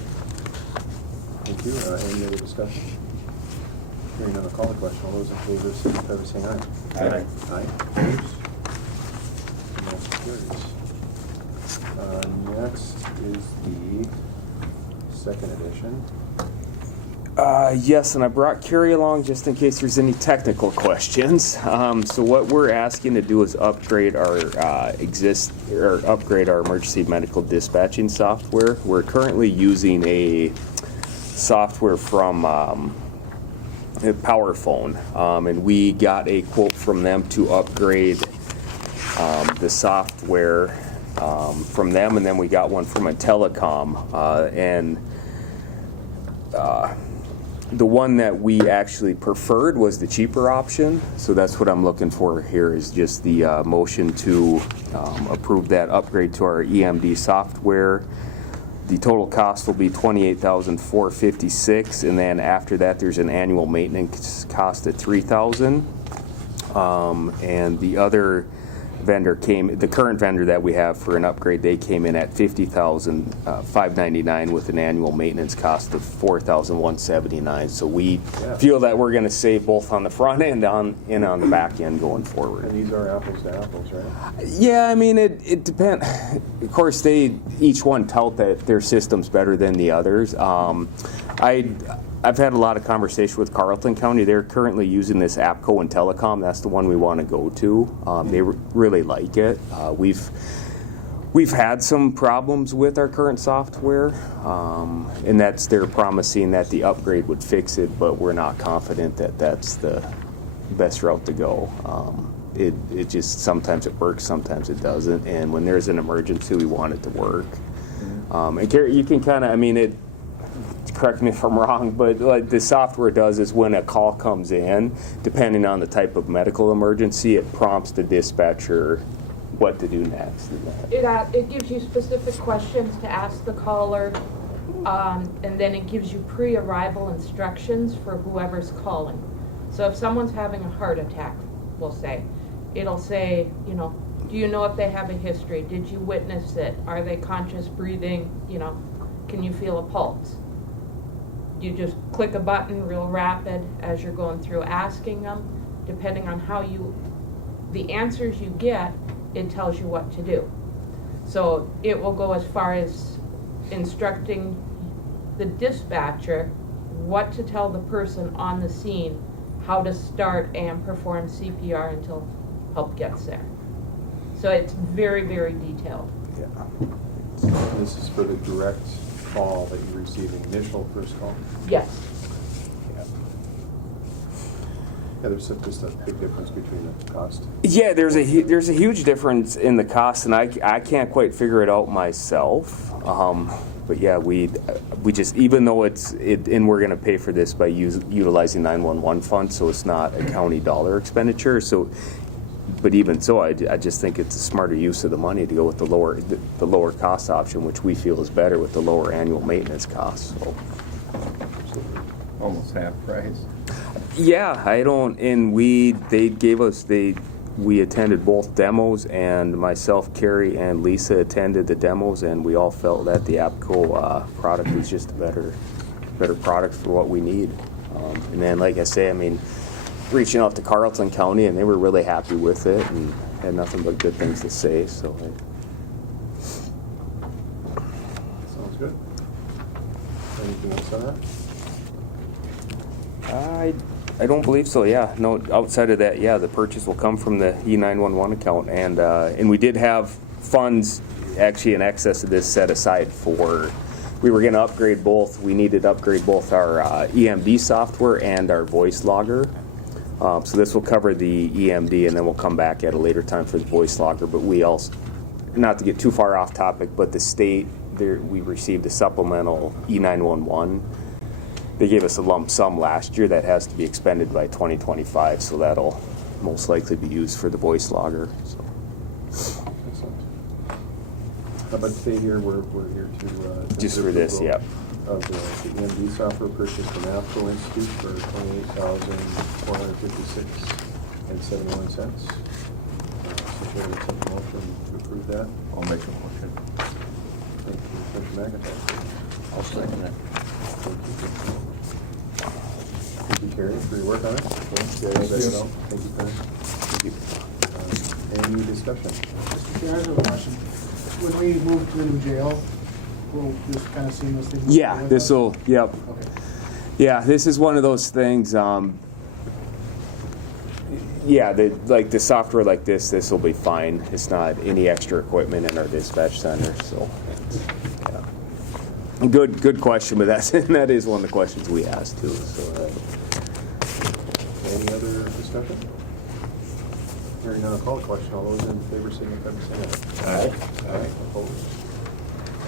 Thank you. Any other discussion? Hearing none, I'll call the question. All those in favor signify by saying aye. Aye. Aye. Opposed? Motion carries. Next is the second edition. Yes, and I brought Carrie along just in case there's any technical questions. So what we're asking to do is upgrade our upgrade our emergency medical dispatching software. We're currently using a software from PowerPhone, and we got a quote from them to upgrade the software from them, and then we got one from a telecom, and the one that we actually preferred was the cheaper option. So that's what I'm looking for here, is just the motion to approve that upgrade to our EMD software. The total cost will be $28,456, and then after that there's an annual maintenance cost of $3,000. And the other vendor the current vendor that we have for an upgrade, they came in at $50,599 with an annual maintenance cost of $4,179. So we feel that we're going to save both on the front end and on the back end going forward. And these are apples to apples, right? Yeah, I mean, it depends. Of course, each one tout that their system's better than the others. I've had a lot of conversation with Carleton County. They're currently using this APCO and Telecom. That's the one we want to go to. They really like it. We've had some problems with our current software, and they're promising that the upgrade would fix it, but we're not confident that that's the best route to go. It just, sometimes it works, sometimes it doesn't, and when there's an emergency, we want it to work. And Carrie, you can kind of, correct me if I'm wrong, but like the software does is when a call comes in, depending on the type of medical emergency, it prompts the dispatcher what to do next. It gives you specific questions to ask the caller, and then it gives you pre-arrival instructions for whoever's calling. So if someone's having a heart attack, we'll say, it'll say, do you know if they have a history? Did you witness it? Are they conscious breathing? Can you feel a pulse? You just click a button real rapid as you're going through asking them. Depending on the answers you get, it tells you what to do. So it will go as far as instructing the dispatcher what to tell the person on the scene, how to start and perform CPR until help gets there. So it's very, very detailed. Yeah. This is for the direct call that you receive, initial first call? Yes. Yeah, there's just a big difference between the cost. Yeah, there's a huge difference in the cost, and I can't quite figure it out myself. But yeah, we just, even though and we're going to pay for this by utilizing 911 funds, so it's not a county dollar expenditure. So, but even so, I just think it's a smarter use of the money to go with the lower cost option, which we feel is better with the lower annual maintenance costs. So. Almost half price. Yeah, we attended both demos, and myself, Carrie, and Lisa attended the demos, and we all felt that the APCO product was just a better product for what we need. And then, like I say, reaching out to Carleton County, and they were really happy with it and had nothing but good things to say. So. Sounds good. Anything else on that? I don't believe so. Yeah, no. Outside of that, yeah, the purchase will come from the E911 account, and we did have funds actually in excess of this set aside for. We were going to upgrade both. We needed to upgrade both our EMD software and our voice logger. So this will cover the EMD, and then we'll come back at a later time for the voice logger. But we also, not to get too far off topic, but the state we received a supplemental E911. They gave us a lump sum last year that has to be expended by 2025, so that'll most likely be used for the voice logger. So. Excellent. How about today here, we're here to... just for this, yeah. Of the EMD software purchase from APCO Institute for $28,456.71. So Chair, would take a motion to approve that. I'll make a motion. Thank you, Commissioner McIntyre. I'll second that. Thank you, Carrie, for your work on it. Thank you, Carrie. Thank you. Any discussion? Mr. Chair, I have a question. When we move to the new jail, will this kind of seamlessly move Yeah, with this us? will, yep. Okay. Yeah, this is one of those things. Yeah, like the software like this will be fine. It's not any extra equipment in our dispatch center, so. Yeah. Good question, but that is one of the questions we asked too. So. Any other discussion? Hearing none, I'll call the question. All those in favor signify by saying aye. Aye. Opposed?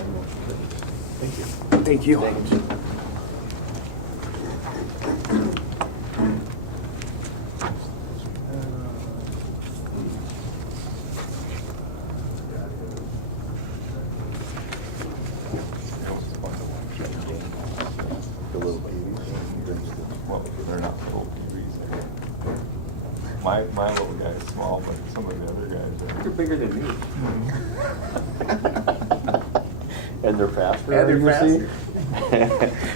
And motion carries. Thank you. Thank you. The little babies. Well, they're not little babies. My little guy's small, but some of the other guys are. They're bigger than me. And they're faster. And they're you see?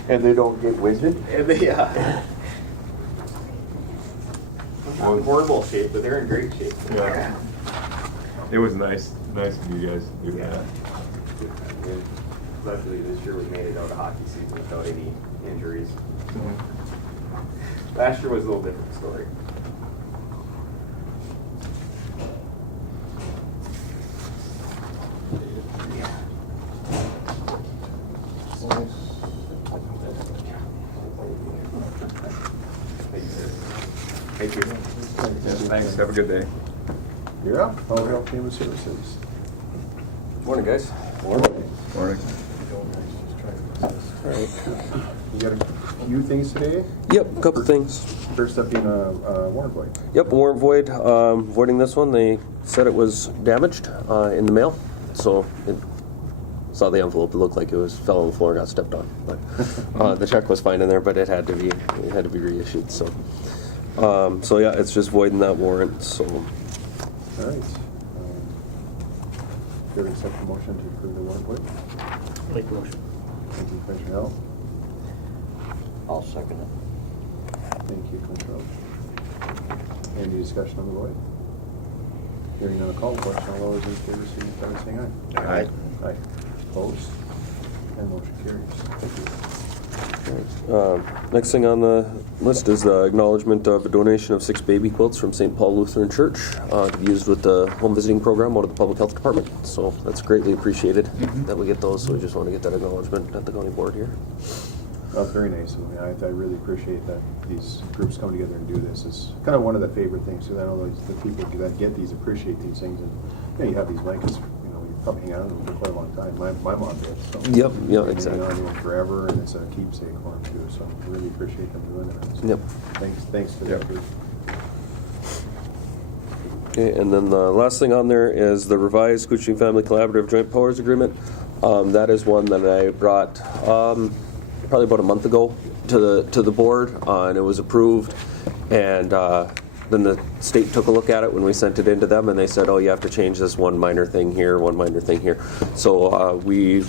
And they don't get winded. And they, Well, horrible shape, but they're in great shape. Yeah. It was nice of you guys to do that. Luckily, this year we made it out of hockey season without any injuries. Last year was a little different story. Thank you. Thanks. Have a good day. You're up. All Health Human Services. Morning, guys. Morning. All right. You got a few things today? Yep, a couple things. First up being a warrant void. Yep, warrant void. Voiding this one, they said it was damaged in the mail, so it saw the envelope. It looked like it was fell on the floor, and got stepped on. But the check was fine in there, but it had to be reissued. So, so yeah, it's just voiding that warrant. So, All right. Do you accept the motion to approve the warrant void? Make a motion. Thank you, Commissioner Howell. I'll second it. Thank you, Commissioner Roach. Any discussion on the void? Hearing none, I'll call the question. All those in favor signify by saying aye. Aye. Aye. Opposed? And motion carries. Thank you. next thing on the list is the acknowledgement of a donation of 6 baby quilts from St. Paul Lutheran Church to be used with the home visiting program out of the Public Health Department. So that's greatly appreciated that we get those. So we just want to get that acknowledgement at the county board here. That's very nice. I really appreciate that these groups come together and do this. It's kind of one of the favorite things, because I know the people that get these appreciate these things. And you have these blankets, you probably hang out on them for quite a long time. My mom did. So Yep, They've exactly. been on them forever, and it's a keepsake for them too. So I really appreciate them doing that. So Yep. Thanks for that. Okay, and then the last thing on there is the revised Koochiching Family Collaborative Joint Powers Agreement. That is one that I brought probably about a month ago to the board, and it was approved. And then the state took a look at it when we sent it into them, and they said, "Oh, you have to change this one minor thing here, one minor thing here." So we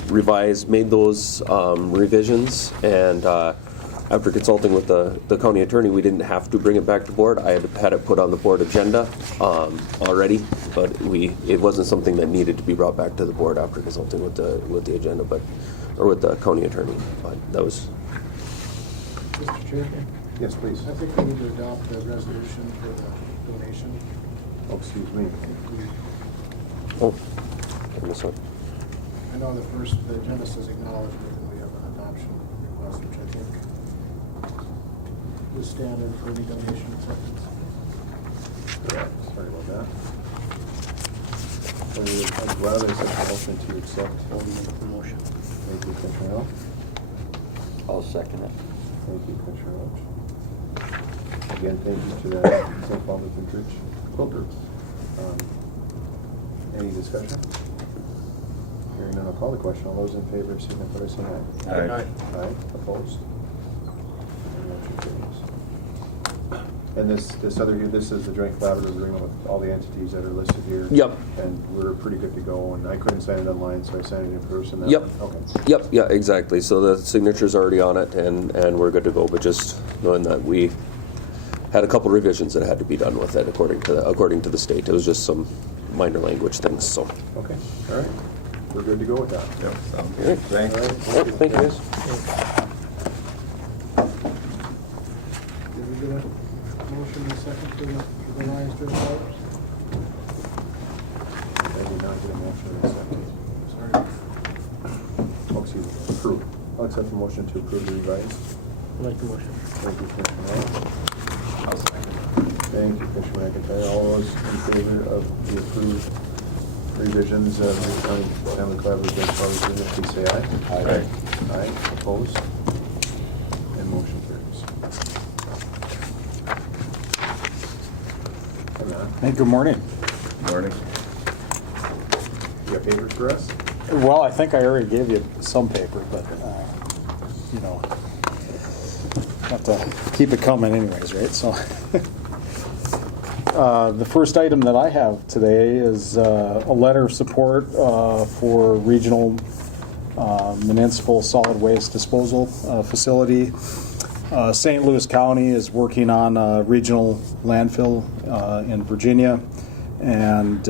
made those revisions, and after consulting with the county attorney, we didn't have to bring it back to board. I had it put on the board agenda already, but it wasn't something that needed to be brought back to the board after consulting with the agenda, or with the county attorney. But that was. Mr. Chair? Yes, please. I think we need to adopt the resolution for the donation. Oh, excuse me. Oh, I missed one. I know the agenda says acknowledgement, and we have an adoption request, which I think is standard for any donation acceptance. Correct. Sorry about that. So I'm glad I said the motion to accept. Motion. Thank you, Commissioner Howell. I'll second it. Thank you, Commissioner Roach. Again, thank you to the St. Paul Lutheran Church quilter. Any discussion? Hearing none, I'll call the question. All those in favor signify by saying aye. Aye. Aye. Opposed? And motion carries. And this is the joint collaborative agreement with all the entities that are listed here. Yep. And we're pretty good to go, and I couldn't sign it online, so I signed it in person. Yep. Okay. Yep, yeah, exactly. So the signature's already on it, and we're good to go, but just knowing that we had a couple revisions that had to be done with it according to the state. It was just some minor language things, so. Okay, all right. We're good to go with that. Yep, sounds All good. right. Thanks. All right. All right, thank you, guys. get a motion and a second for the revised drip tires? I did not get a motion in a second. Sorry. Oh, excuse me, approve. I'll accept the motion to approve the revised. I'd like the motion. Thank you, Commissioner Knight. Thank you, Commissioner McIntyre. All those in favor of the approved revisions of the County Family Collaborative Joint Powers Agreement, please say aye. Aye. Aye, opposed? And motion carries. Hey, good morning. Morning. You got papers for us? Well, I think I already gave you some paper, but, you know, have to keep it coming anyways, right? So, the first item that I have today is a letter of support for regional municipal solid waste disposal facility. St. Louis County is working on a regional landfill in Virginia, and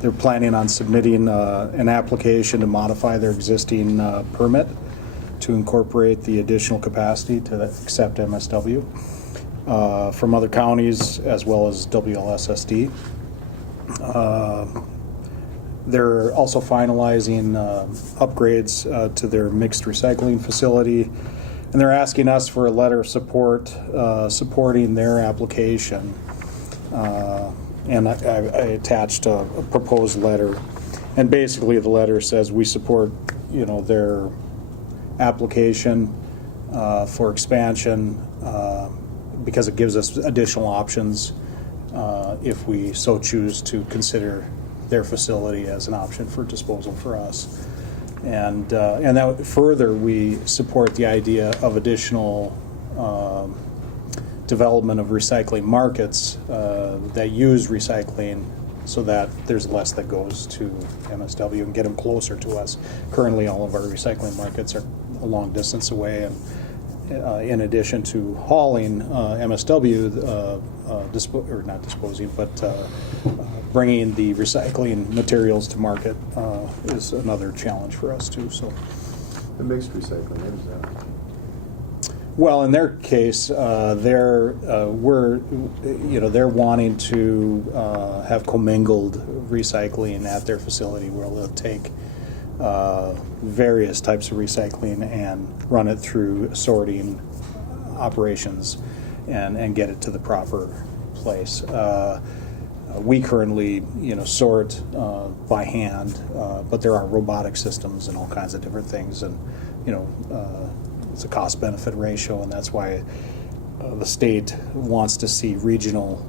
they're planning on submitting an application to modify their existing permit to incorporate the additional capacity to accept MSW from other counties as well as WLSSD. They're also finalizing upgrades to their mixed recycling facility, and they're asking us for a letter of support supporting their application. And I attached a proposed letter, and basically the letter says we support, you know, their application for expansion because it gives us additional options if we so choose to consider their facility as an option for disposal for us. And that further, we support the idea of additional development of recycling markets that use recycling so that there's less that goes to MSW and get them closer to us. Currently, all of our recycling markets are a long distance away, and in addition to hauling MSW, or not disposing, but bringing the recycling materials to market is another challenge for us too. So, The mixed recycling, what is that? well, in their case, they're wanting to have commingled recycling at their facility, where they'll take various types of recycling and run it through sorting operations and get it to the proper place. We currently, sort by hand, but there are robotic systems and all kinds of different things, and it's a cost-benefit ratio, and that's why the state wants to see regional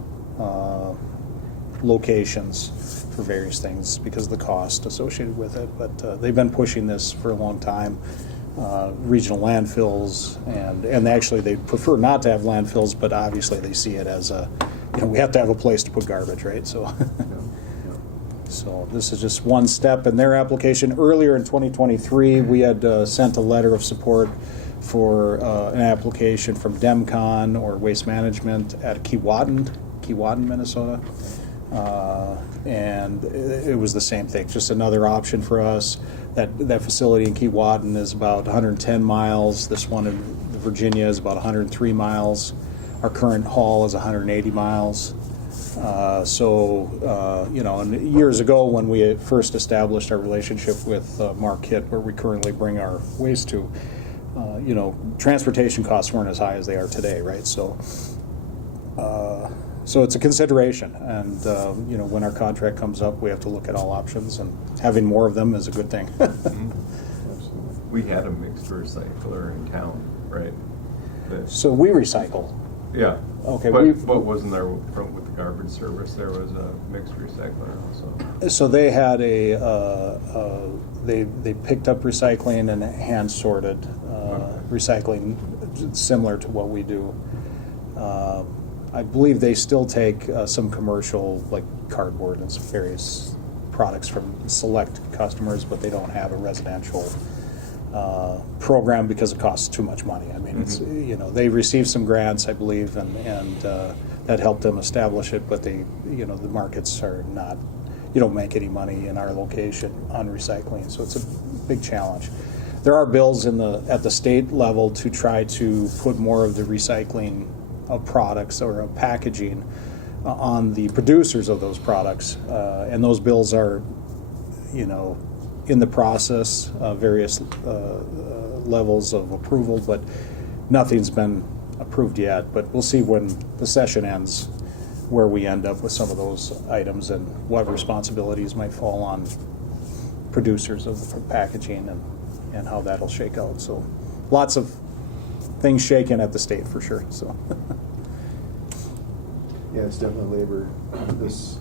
locations for various things because of the cost associated with it. But they've been pushing this for a long time. Regional landfills, and actually they prefer not to have landfills, but obviously they see it as we have to have a place to put garbage, right? So, so this is just one step in their application. Earlier in 2023, we had sent a letter of support for an application from DEMCON or Waste Management at Keewatin, Minnesota. And it was the same thing, just another option for us. That facility in Keewatin is about 110 miles. This one in Virginia is about 103 miles. Our current haul is 180 miles. And years ago when we first established our relationship with Mark Hitt, where we currently bring our waste to, transportation costs weren't as high as they are today, right? So it's a consideration, and when our contract comes up, we have to look at all options, and having more of them is a good thing. We had a mixed recycler in town, right? So we recycle. Yeah. Okay. But wasn't there with the garbage service? There was a mixed recycler also. So they had they picked up recycling and hand sorted recycling, similar to what we do. I believe they still take some commercial, like cardboard and some various products from select customers, but they don't have a residential program because it costs too much money. I mean, it's they received some grants, I believe, and that helped them establish it. But the markets are not. You don't make any money in our location on recycling, so it's a big challenge. There are bills at the state level to try to put more of the recycling of products or of packaging on the producers of those products. And those bills are, in the process, various levels of approval, but nothing's been approved yet. But we'll see when the session ends where we end up with some of those items and what responsibilities might fall on producers of the packaging and how that'll shake out. So lots of things shaking at the state for sure. So Yeah, it's definitely labor. This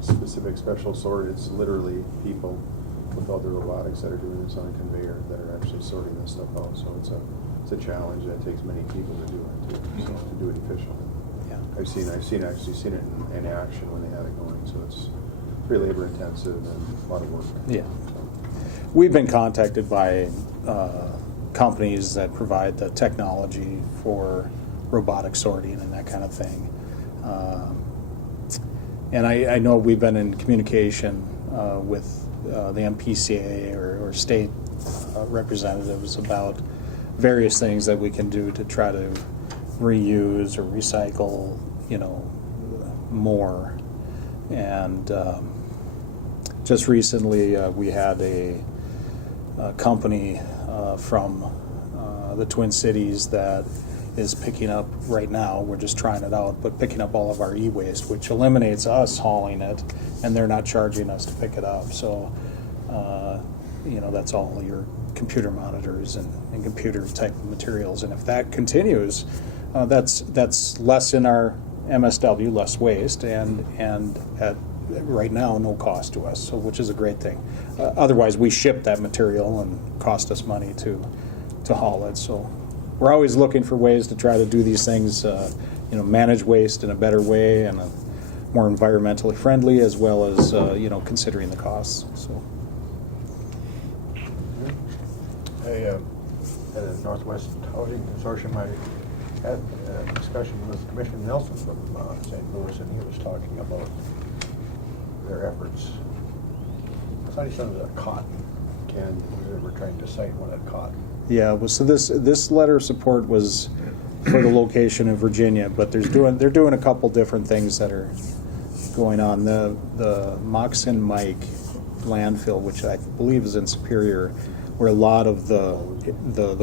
specific special sort, it's literally people with all the robotics that are doing this on a conveyor that are actually sorting this stuff out. So it's a challenge that takes many people to do it too, so to do it efficiently. yeah. I've seen it in action when they had it going. So it's pretty labor intensive and a lot of work. Yeah. We've been contacted by companies that provide the technology for robotic sorting and that kind of thing. And I know we've been in communication with the MPCA or state representatives about various things that we can do to try to reuse or recycle, more. And just recently we had a company from the Twin Cities that is picking up right now, we're just trying it out, but picking up all of our e-waste, which eliminates us hauling it, and they're not charging us to pick it up. So, that's all your computer monitors and computer type of materials. And if that continues, that's less in our MSW, less waste, and at right now no cost to us, so which is a great thing. Otherwise, we ship that material and cost us money to haul it. So we're always looking for ways to try to do these things, manage waste in a better way and a more environmentally friendly, as well as considering the costs. So. At the Northwest Housing Consortium, I had a discussion with Commissioner Nelson from St. Louis, and he was talking about their efforts. I thought he said it was a cotton can. They were trying to cite one at cotton. Yeah, well, so this letter of support was for the location in Virginia, but they're doing a couple different things that are going on. The Moxon Mike landfill, which I believe is in Superior, where a lot of the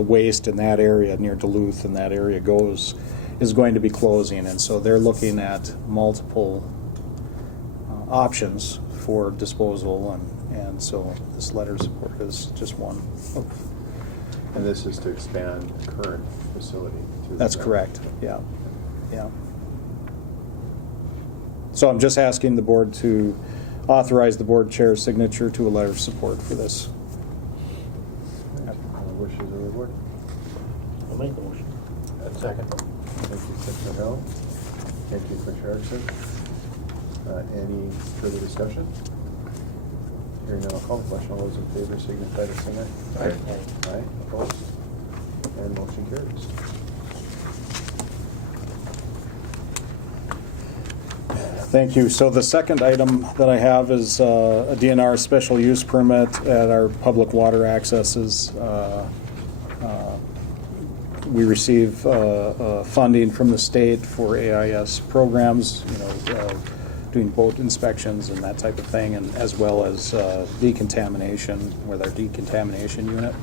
waste in that area near Duluth and that area goes, is going to be closing, and so they're looking at multiple options for disposal, and so this letter of support is just one. And this is to expand the current facility. That's correct. Yeah. So I'm just asking the board to authorize the board chair's signature to a letter of support for this. Wishes of the board. I'll make the motion. Second. Thank you, Commissioner Hill. Thank you, Commissioner Erickson. Any further discussion? Hearing none, I'll call the question. All those in favor signify by saying aye. Aye. Aye. Opposed? And motion carries. Thank you. So the second item that I have is a DNR special use permit at our public water accesses. We receive funding from the state for AIS programs, doing boat inspections and that type of thing, and as well as decontamination with our decontamination unit.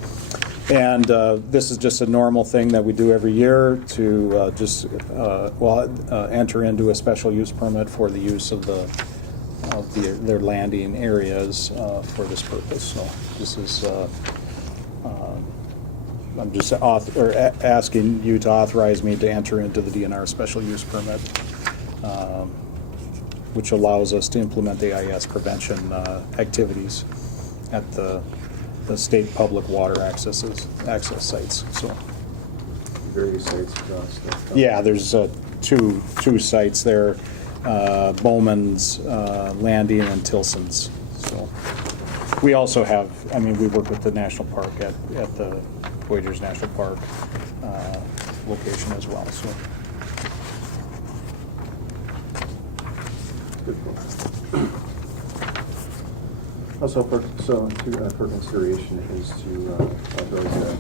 And this is just a normal thing that we do every year to enter into a special use permit for the use of their landing areas for this purpose. So this is I'm just asking you to authorize me to enter into the DNR special use permit, which allows us to implement the AIS prevention activities at the state public water access sites. So Various sites across the country. yeah, there's two sites there, Bowman's Landing and Tilson's. So we also have, we work with the national park at the Voyageurs National Park location as well. So Good. Also, for consideration is to authorize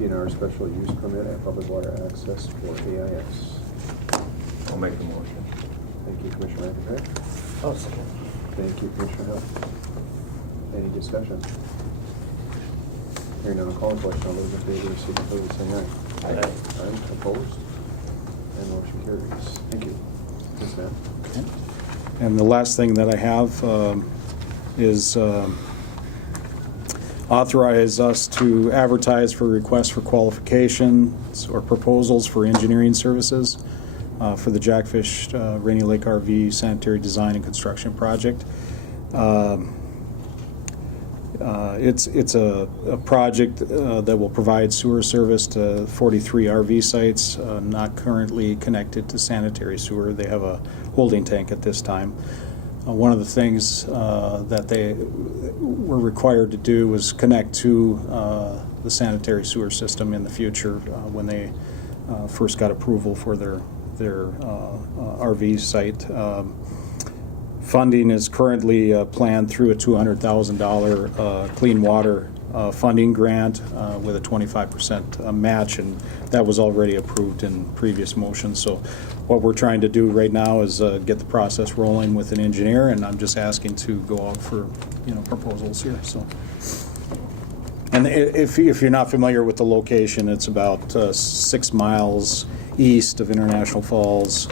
DNR special use permit and public water access for AIS. I'll make the motion. Thank you, Commissioner McIntyre. Oh, second. Thank you, Commissioner Hill. Any discussion? Hearing none, I'll call the question. All those in favor, signify by saying aye. Aye. Aye, opposed? And motion carries. Thank you. Yes, ma'am. Okay. And the last thing that I have is authorize us to advertise for requests for qualifications or proposals for engineering services for the Jackfish Rainy Lake RV sanitary design and construction project. It's a project that will provide sewer service to 43 RV sites not currently connected to sanitary sewer. They have a holding tank at this time. One of the things that they were required to do was connect to the sanitary sewer system in the future when they first got approval for their RV site. Funding is currently planned through a $200,000 clean water funding grant with a 25% match, and that was already approved in previous motions. So what we're trying to do right now is get the process rolling with an engineer, and I'm just asking to go out for proposals here. So, and if you're not familiar with the location, it's about 6 miles east of International Falls.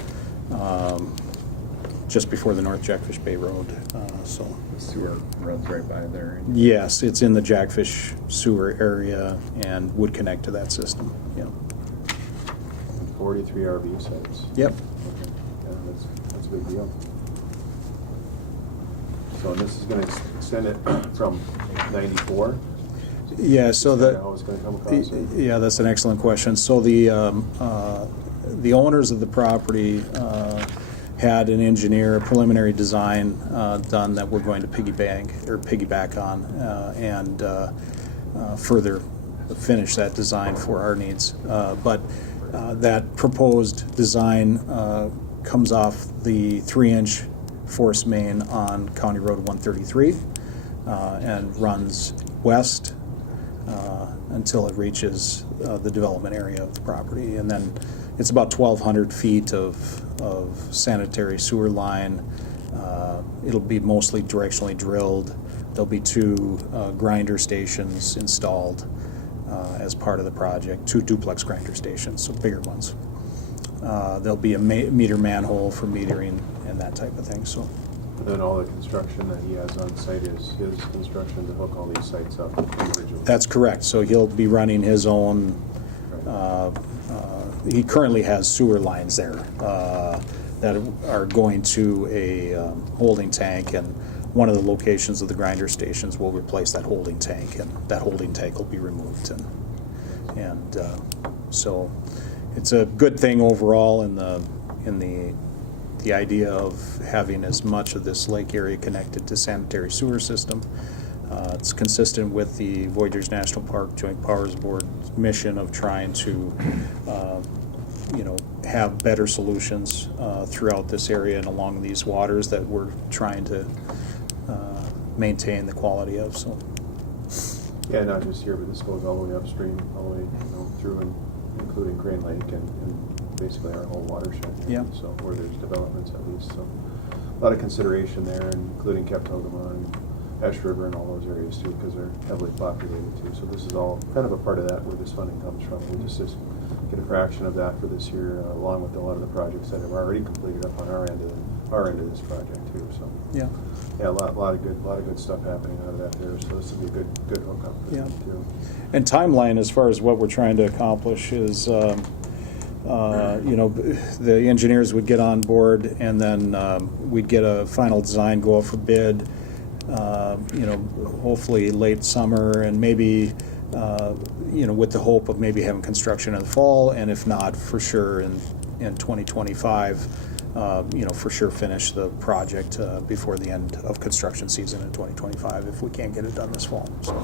Just before the North Jackfish Bay Road. The sewer runs right by there. Yes, it's in the Jackfish sewer area and would connect to that system. Yeah. 43 RV sites. Yep. Okay. Yeah, that's a big deal. So this is going to extend it from 94? Yeah, so How it's going to come across? yeah, that's an excellent question. So the owners of the property had an engineer, a preliminary design done that we're going to piggyback on and further finish that design for our needs. But that proposed design comes off the 3-inch force main on County Road 133 and runs west until it reaches the development area of the property. And then it's about 1,200 feet of sanitary sewer line. It'll be mostly directionally drilled. There'll be 2 grinder stations installed as part of the project, 2 duplex grinder stations, so bigger ones. There'll be a meter manhole for metering and that type of thing. So. And then all the construction that he has on site is his construction to hook all these sites up individually? That's correct. So he'll be running his own. He currently has sewer lines there that are going to a holding tank, and one of the locations of the grinder stations will replace that holding tank, and that holding tank will be removed. And so it's a good thing overall in the idea of having as much of this lake area connected to sanitary sewer system. It's consistent with the Voyageurs National Park Joint Powers Board mission of trying to have better solutions throughout this area and along these waters that we're trying to maintain the quality of. So. Yeah, not just here, but this goes all the way upstream, all the way through and including Crane Lake and basically our whole watershed. Yeah. So where there's developments at least. So a lot of consideration there, including Keptogama and Ash River and all those areas too, because they're heavily populated too. So this is all kind of a part of that where this funding comes from. We just get a fraction of that for this year, along with a lot of the projects that have already completed up on our end of this project too. So yeah, a lot of good stuff happening out of that there. So this will be a good hookup for them too. And timeline as far as what we're trying to accomplish is, the engineers would get on board, and then we'd get a final design, go out for bid. Hopefully late summer, and maybe, with the hope of maybe having construction in the fall, and if not, for sure in 2025, for sure finish the project before the end of construction season in 2025 if we can't get it done this fall. So.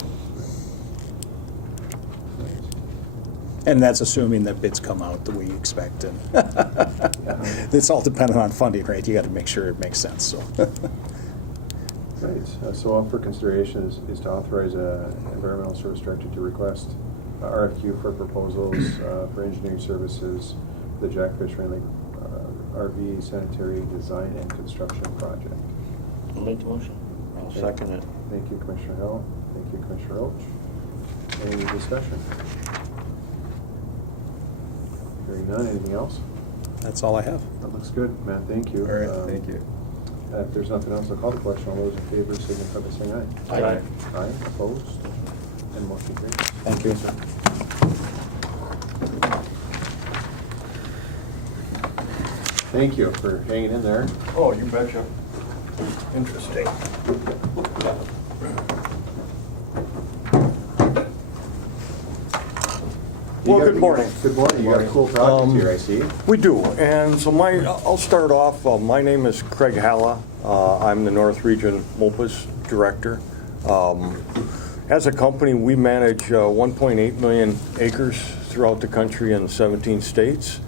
And that's assuming that bids come out that we expect, and it's all dependent on funding, right? You got to make sure it makes sense. So. Right. So up for consideration is to authorize an environmental service director to request RFQ for proposals for engineering services for the Jackfish Rain Lake RV sanitary design and construction project. I'll make the motion. I'll second it. Thank you, Commissioner Hill. Thank you, Commissioner Roach. Any discussion? Hearing none, anything else? That's all I have. That looks good, Matt, thank you. All right, thank you. If there's nothing else, I'll call the question. All those in favor signify by saying aye. Aye. Aye, opposed, and motion carries. Thank you. Sir. Thank you for hanging in there. Oh, you betcha. Interesting. Well, good morning. Good morning. You got a cool project here, I see. We do, and so I'll start off. My name is Craig Halla. I'm the North Region MOPUS Director. As a company, we manage 1.8 million acres throughout the country in 17 states.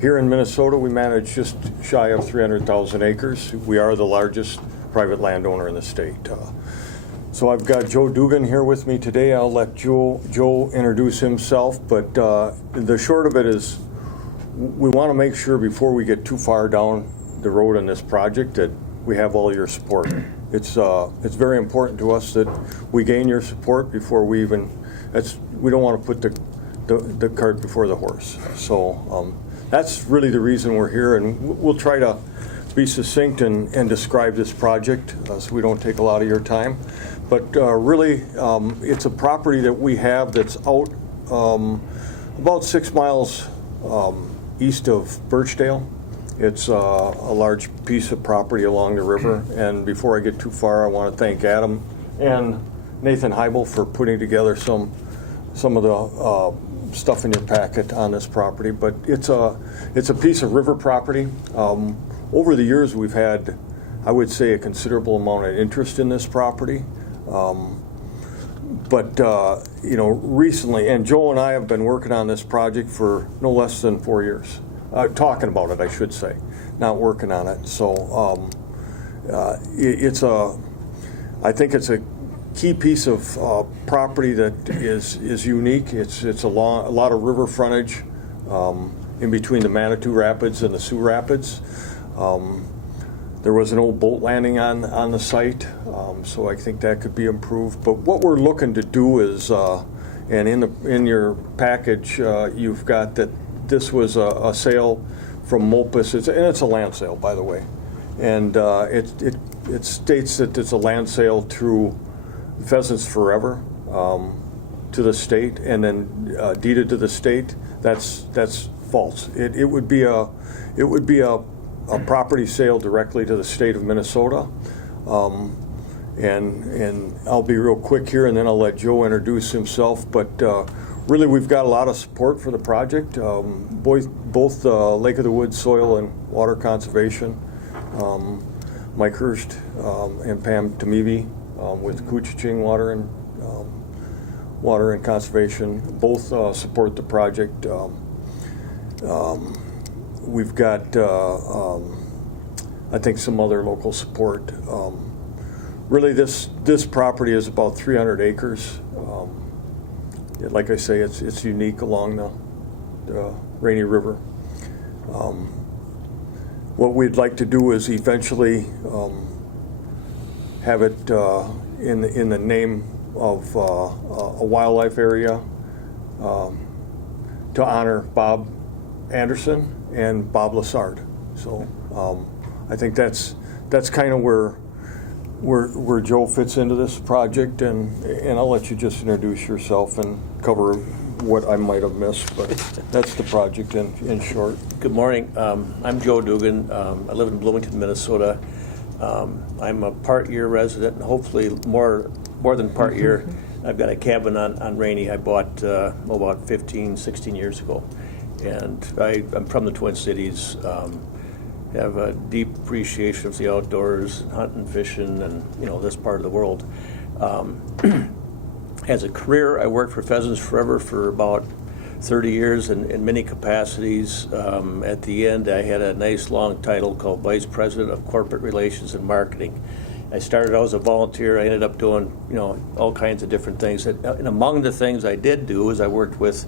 Here in Minnesota, we manage just shy of 300,000 acres. We are the largest private landowner in the state. So I've got Joe Dugan here with me today. I'll let Joe introduce himself, but the short of it is we want to make sure before we get too far down the road in this project that we have all your support. It's very important to us that we gain your support before we even, we don't want to put the cart before the horse. So that's really the reason we're here, and we'll try to be succinct and describe this project so we don't take a lot of your time. But really, it's a property that we have that's out about 6 miles east of Birchdale. It's a large piece of property along the river. And before I get too far, I want to thank Adam and Nathan Heibel for putting together some of the stuff in your packet on this property. But it's a piece of river property. Over the years, we've had, I would say, a considerable amount of interest in this property. But recently, and Joe and I have been working on this project for no less than 4 years. Talking about it, I should say, not working on it. So I think it's a key piece of property that is unique. It's a lot of river frontage in between the Manitou Rapids and the Sioux Rapids. There was an old boat landing on the site, so I think that could be improved. But what we're looking to do is, and in your package, you've got that this was a sale from Mopus, and it's a land sale, by the way. And it states that it's a land sale through Pheasants Forever to the state, and then deeded to the state. That's false. It would be a property sale directly to the state of Minnesota. And I'll be real quick here, and then I'll let Joe introduce himself. But really, we've got a lot of support for the project. Both Lake of the Woods Soil and Water Conservation, Mike Hurst and Pam Tamibi with Koochiching Water and Conservation, both support the project. We've got, I think, some other local support. Really, this property is about 300 acres. Like I say, it's unique along the Rainy River. What we'd like to do is eventually have it in the name of a wildlife area to honor Bob Anderson and Bob Lassard. So I think that's kind of where Joe fits into this project, and I'll let you just introduce yourself and cover what I might have missed, but that's the project in short. Good morning. I'm Joe Dugan. I live in Bloomington, Minnesota. I'm a part-year resident, and hopefully more than part-year. I've got a cabin on Rainy I bought about 15, 16 years ago. And I'm from the Twin Cities, have a deep appreciation of the outdoors, hunting, fishing, and this part of the world. As a career, I worked for Pheasants Forever for about 30 years in many capacities. At the end, I had a nice long title called Vice President of Corporate Relations and Marketing. I started out as a volunteer. I ended up doing, all kinds of different things. And among the things I did do is I worked with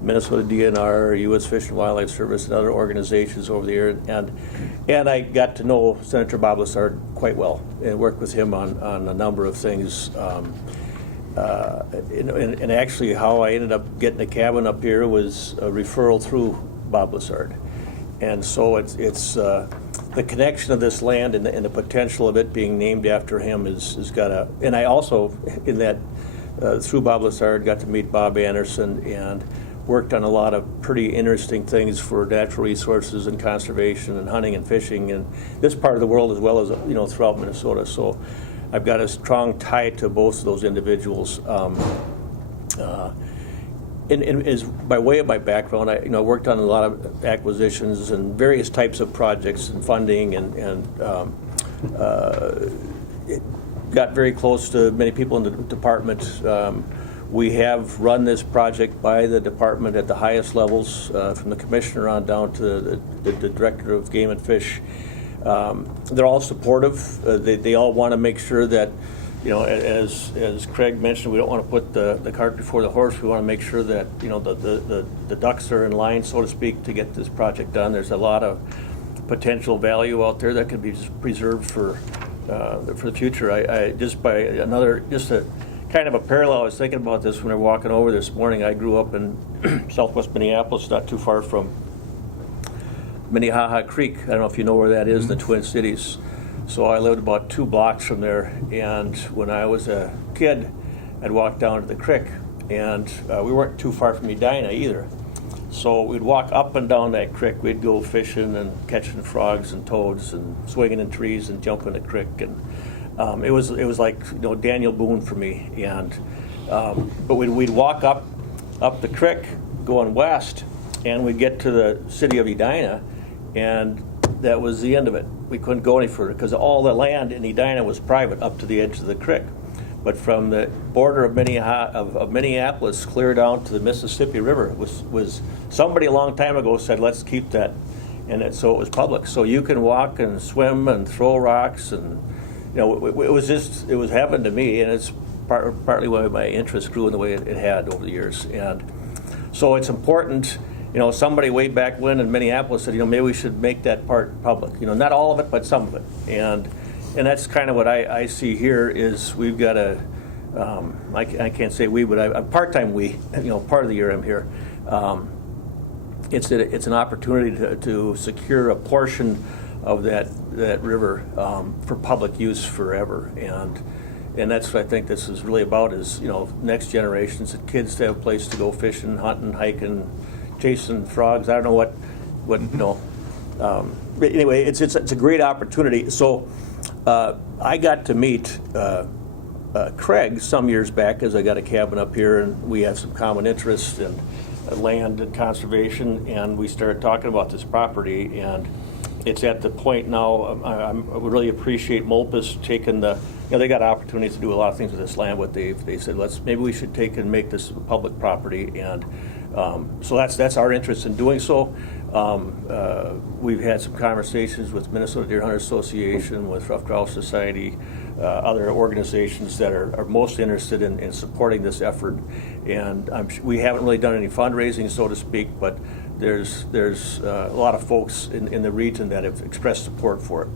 Minnesota DNR, U.S. Fish and Wildlife Service, and other organizations over the years. And I got to know Senator Bob Lassard quite well and worked with him on a number of things. And actually how I ended up getting a cabin up here was a referral through Bob Lassard. And so it's the connection of this land and the potential of it being named after him is got a. And I also, in that, through Bob Lassard, got to meet Bob Anderson and worked on a lot of pretty interesting things for natural resources and conservation and hunting and fishing in this part of the world as well as throughout Minnesota. So I've got a strong tie to both of those individuals. And as by way of my background, I worked on a lot of acquisitions and various types of projects and funding, and got very close to many people in the department. We have run this project by the department at the highest levels, from the commissioner on down to the director of game and fish. They're all supportive. They all want to make sure that, as Craig mentioned, we don't want to put the cart before the horse. We want to make sure that the ducks are in line, so to speak, to get this project done. There's a lot of potential value out there that can be preserved for the future. I just a kind of a parallel. I was thinking about this when we were walking over this morning. I grew up in southwest Minneapolis, not too far from Minnehaha Creek. I don't know if you know where that is, the Twin Cities. So I lived about 2 blocks from there, and when I was a kid, I'd walk down to the creek, and we weren't too far from Edina either. So we'd walk up and down that creek. We'd go fishing and catching frogs and toads and swinging in trees and jumping the creek, and it was like Daniel Boone for me. And but we'd walk up the creek going west, and we'd get to the city of Edina, and that was the end of it. We couldn't go any further because all the land in Edina was private up to the edge of the creek. But from the border of Minneapolis clear down to the Mississippi River was somebody a long time ago said, let's keep that, and so it was public. So you can walk and swim and throw rocks, and it was heaven to me, and it's partly why my interest grew in the way it had over the years. And so it's important. Somebody way back when in Minneapolis said, maybe we should make that part public. Not all of it, but some of it. And that's kind of what I see here is we've got a, I can't say we, but I'm part-time we, part of the year I'm here. It's an opportunity to secure a portion of that river for public use forever. And that's what I think this is really about is, next generations, and kids to have a place to go fishing, hunting, hiking, chasing frogs. I don't know what but anyway, it's a great opportunity. So I got to meet Craig some years back as I got a cabin up here, and we had some common interests in land and conservation, and we started talking about this property. And it's at the point now I would really appreciate Mulpus taking they got opportunities to do a lot of things with this land, but they said maybe we should take and make this public property. And so that's our interest in doing so. We've had some conversations with Minnesota Deer Hunter Association, with Rough Grouse Society, other organizations that are most interested in supporting this effort. And we haven't really done any fundraising, so to speak, but there's a lot of folks in the region that have expressed support for it.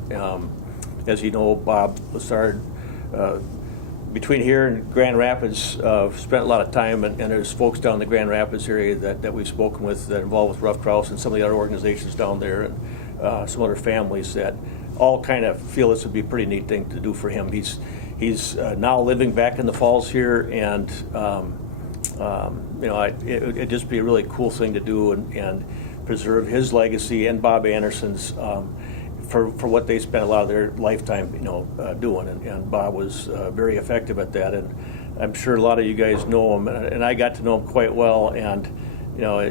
As you know, Bob Lassard, between here and Grand Rapids, spent a lot of time, and there's folks down in the Grand Rapids area that we've spoken with that are involved with Rough Grouse and some of the other organizations down there, and some other families that all kind of feel this would be a pretty neat thing to do for him. He's now living back in the Falls here, and it'd just be a really cool thing to do and preserve his legacy and Bob Anderson's for what they spent a lot of their lifetime doing, and Bob was very effective at that, and I'm sure a lot of you guys know him, and I got to know him quite well, and I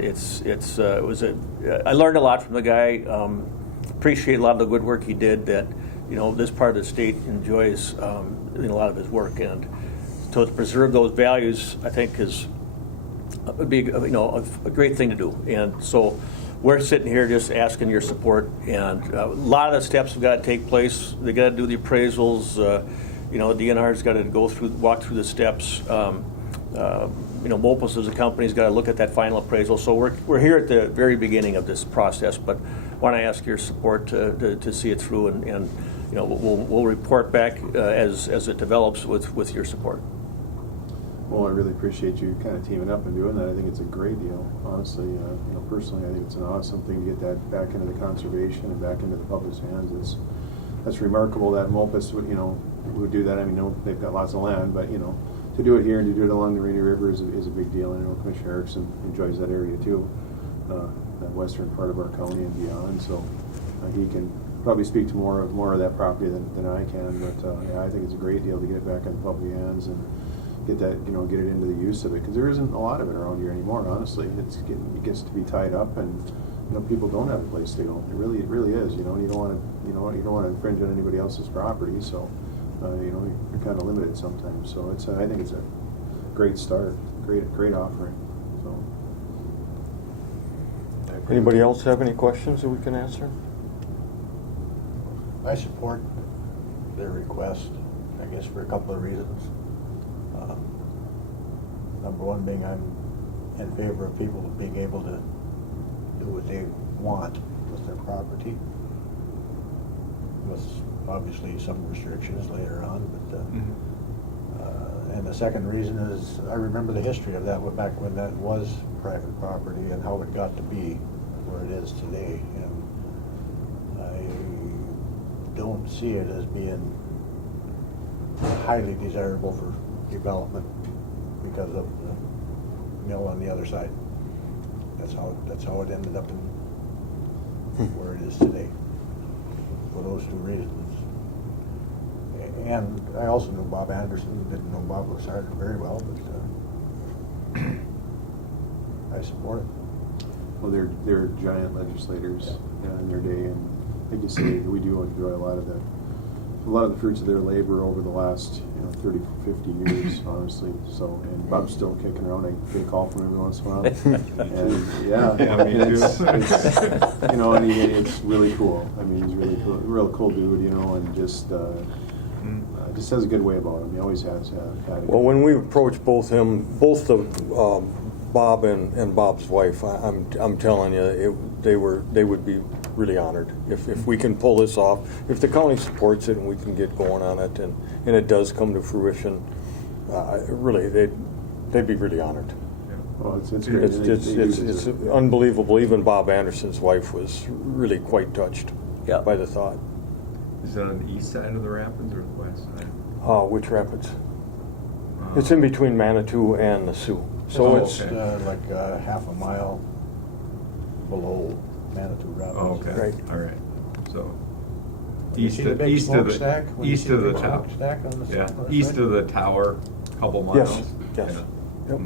learned a lot from the guy. Appreciate a lot of the good work he did that this part of the state enjoys in a lot of his work, and so to preserve those values I think would be a great thing to do. And so we're sitting here just asking your support, and a lot of the steps have got to take place. They got to do the appraisals. DNR's got to walk through the steps. Mopus as a company's got to look at that final appraisal. So we're here at the very beginning of this process, but want to ask your support to see it through, and we'll report back as it develops with your support. Well, I really appreciate you kind of teaming up and doing that. I think it's a great deal, honestly. Personally, I think it's an awesome thing to get that back into the conservation and back into the public's hands. That's remarkable that Mopus would do that. I mean, they've got lots of land, but to do it here and to do it along the Rainy River is a big deal. I know Commissioner Erickson enjoys that area too, that western part of our county and beyond. So he can probably speak to more of that property than I can. But I think it's a great deal to get it back in the public hands and get that, get it into the use of it, because there isn't a lot of it around here anymore. Honestly, it gets to be tied up, and people don't have a place to go. It really is. You don't want to infringe on anybody else's property. So you're kind of limited sometimes. So I think it's a great start, great offering. So. Anybody else have any questions that we can answer? I support their request, I guess, for a couple of reasons. Number one being I'm in favor of people being able to do what they want with their property, with obviously some restrictions later on. But and the second reason is I remember the history of that back when that was private property and how it got to be where it is today. And I don't see it as being highly desirable for development because of the mill on the other side. That's how it ended up in where it is today, for those two reasons. And I also knew Bob Anderson. Didn't know Bob Losardo very well, but I support it. Well, they're giant legislators in their day, and like you say, we do enjoy a lot of the fruits of their labor over the last 30, 50 years, honestly. So, and Bob's still kicking around. I get a call from him every once in a while. And me too. It's really cool. I mean, he's really cool, real cool dude, and just has a good way about him. He always has had it. Well, when we approached both Bob and Bob's wife, I'm telling you, they would be really honored if we can pull this off. If the county supports it and we can get going on it, and it does come to fruition, really, they'd be really honored. Well, it's great. It's unbelievable. Even Bob Anderson's wife was really quite touched by the thought. Is it on the east side of the rapids or the west side? Which rapids? It's in between Manitou and the Sioux. So it's like half a mile below Manitou Rapids. Oh, okay. Right. All right. So east of the tower. Yeah. East of the tower, couple miles. Yes. Yeah. Yep.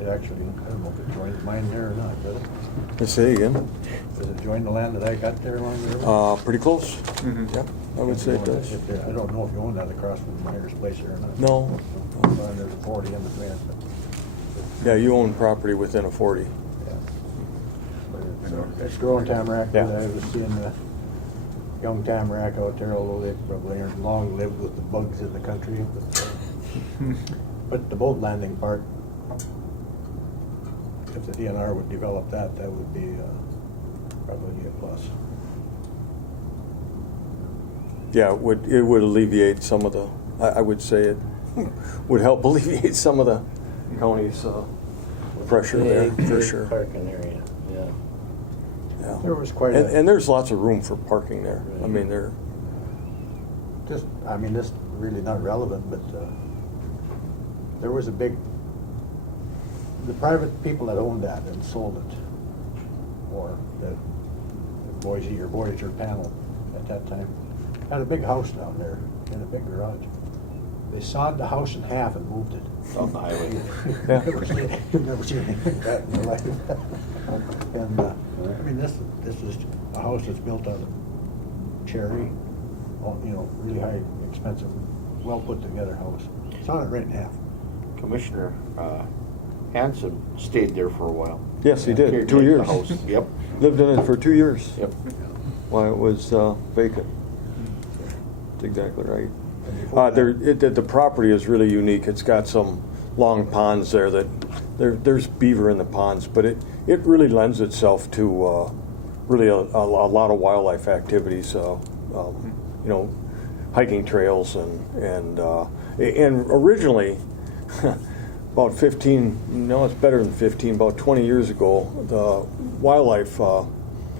It actually, I don't know if it joins mine there or not, does it? Let's say again. Does it join the land that I got there along the river? Pretty close. Mm-hmm. Yep, I would say it does. I don't know if you own that across from Myers Place or not. No. There's a 40 in between. Yeah, you own property within a 40. It's growing tamarack. Yeah. I was seeing the young tamarack out there, although they probably aren't long lived with the bugs in the country. But the boat landing part, if the DNR would develop that would be probably a plus. Yeah, it would alleviate some of the, I would say it would help alleviate some of the county's pressure there, for sure. Parking area, yeah. Yeah. There was quite and there's lots of room for parking there. Right. I mean, this is really not relevant, but there was the private people that owned that and sold it, or the Boise or Voyager panel at that time, had a big house down there in a big garage. They sawed the house in half and moved it. Off the highway. You've never seen anything like that in your life. And I mean, this is a house that's built out of cherry, really high, expensive, well put together house. Sawed it right in half. Commissioner, Hanson stayed there for a while. Yes, he did. Caretaker 2 years. the house. Yep. Lived in it for 2 years. Yep. While it was vacant. That's exactly right. The property is really unique. It's got some long ponds there there's beaver in the ponds, but it really lends itself to really a lot of wildlife activies. Hiking trails and originally about 15, no, it's better than 15, about 20 years ago, the wildlife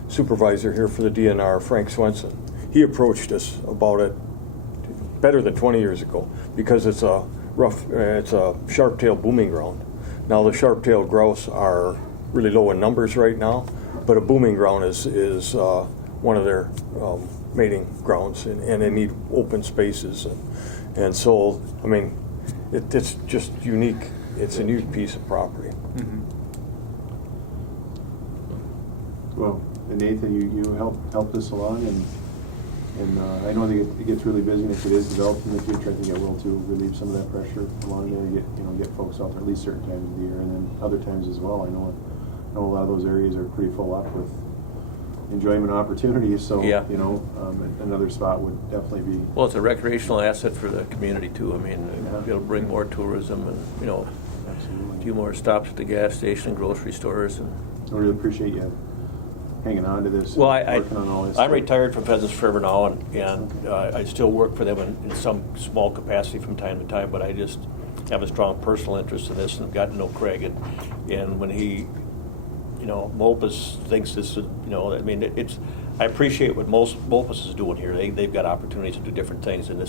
supervisor here for the DNR, Frank Swenson, he approached us about it better than 20 years ago because it's a sharp-tailed booming ground. Now the sharp-tailed grouse are really low in numbers right now, but a booming ground is one of their mating grounds, and they need open spaces, and so I mean it's just unique. It's a unique piece of property. Mm-hmm. Well, and Nathan, you help this along, and I know that it gets really busy, and if it is developed in the future, I think it will too relieve some of that pressure along there. Get folks out there at least certain times of the year, and then other times as well. I know a lot of those areas are pretty full up with enjoyment opportunities, so yeah. Another spot would definitely be. Well, it's a recreational asset for the community too. I mean, it'll bring more tourism and Absolutely. a few more stops at the gas station, grocery stores, and. I really appreciate you hanging on to this. Well, working on all this. I'm retired from Pheasants Forever now, and I still work for them in some small capacity from time to time. But I just have a strong personal interest in this, and I've gotten to know Craig, and when he. Mopus thinks this is, I mean, I appreciate what Mopus is doing here. They've got opportunities to do different things, and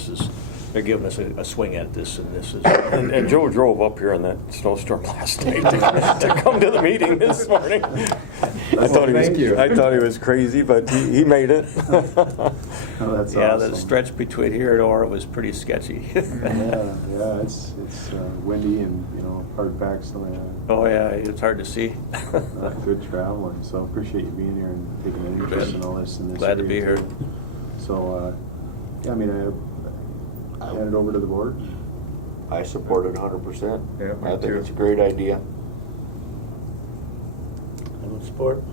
they're giving us a swing at this, and this is. And Joe drove up here in that snowstorm last night to come to the meeting this morning. I thought he was crazy, but he made it. That's yeah, awesome. The stretch between here and Ora was pretty sketchy. yeah, it's windy and hard packed snow. Oh yeah, it's hard to see. Good traveling, so appreciate you being here and taking an interest in all this. Glad to be here. So, I mean, I hand it over to the board. I support it 100%. Yeah, I think it's a great idea. I would support.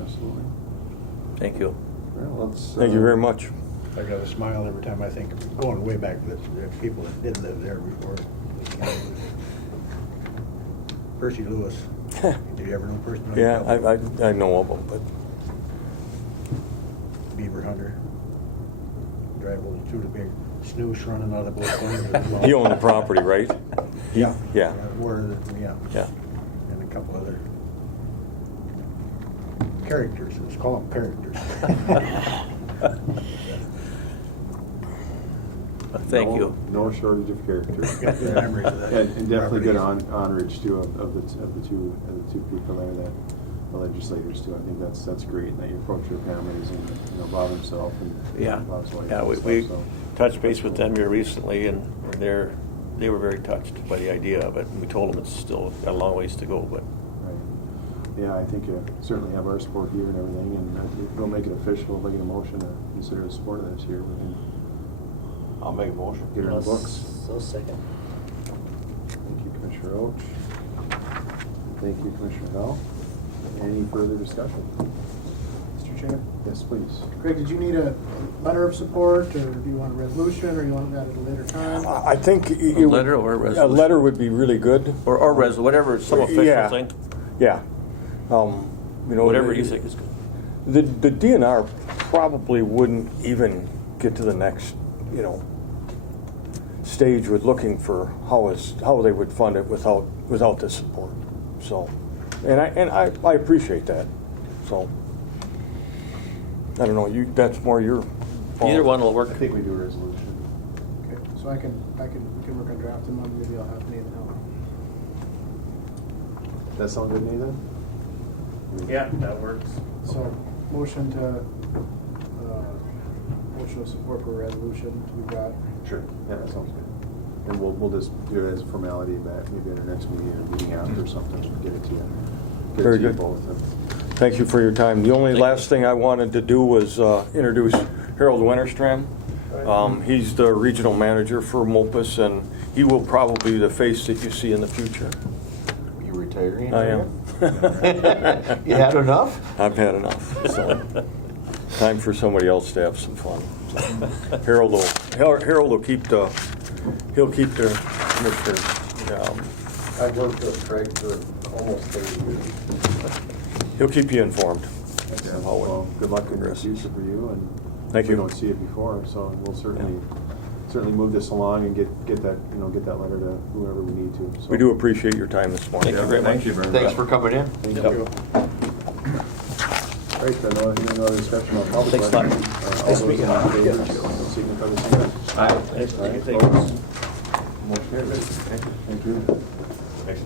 Absolutely. Thank you. Well, let's. Thank you very much. I got a smile every time I think of going way back to the people that did live there before. Percy Lewis. Did you ever know Percy? Yeah, I know of him, but Beaver hunter. Drive over through the big snooze running out of both corners. he owned the property, right? Yeah. Yeah. Yeah. And a couple other characters. Let's call them characters. Thank you. No shortage of characters. Got good memories of that. And definitely good property. honorage too of the two people there, that the legislators too. I think that's great, and that you approach your families and Bob himself and Yeah, Bob's wife. yeah. and We stuff, so. touched base with them here recently, and they were very touched by the idea of it. And we told them it's still got a long ways to go, but. Right. Yeah, I think you certainly have our support here and everything, and I think we'll make it official, make an emotion to consider the support of this here. We can I'll make a motion. get it in the books. So second. Thank you, Commissioner Roach. Thank you, Commissioner Bell. Any further discussion? Mr. Chair. Yes, please. Craig, did you need a letter of support, or do you want a resolution, or you want that at a later time? I think A letter or a resolution? A letter would be really good. Or whatever, some official Yeah. thing. Yeah. Whatever you think is good. The DNR probably wouldn't even get to the next, stage with looking for how they would fund it without this support. So, and I appreciate that. So, I don't know. That's more your fault. Either one will work. I think we do a resolution. Okay, so we can work on drafting one, maybe I'll have Nathan help. That sound good, Nathan? Yeah, that works. So, motion of support for resolution to be brought. Sure. Yeah, that sounds good. And we'll just do it as a formality, that maybe at our next meeting or meeting after or something, we'll get it to you. Very good. Both. Thank you for your time. The only last thing I wanted to do was introduce Harold Winterstram. He's the regional manager for Mopus, and he will probably be the face that you see in the future. You retiring? I am. You had enough? I've had enough. So, time for somebody else to have some fun. So, Harold will keep the commissioner. I've worked with Craig for almost 30 years. He'll keep you informed. Yeah, well, good luck in the future for you, and Thank we you. don't see it before, so we'll certainly move this along and get that letter to whoever we need to. So. We do appreciate your time this morning. Thank you very much. Thank you very much. Thanks for coming in. Thank you. Great, I know no other discussion on public. Thanks a lot. All those in favor, signify by saying aye. Aye. Opposed? Motion carries. Thank you.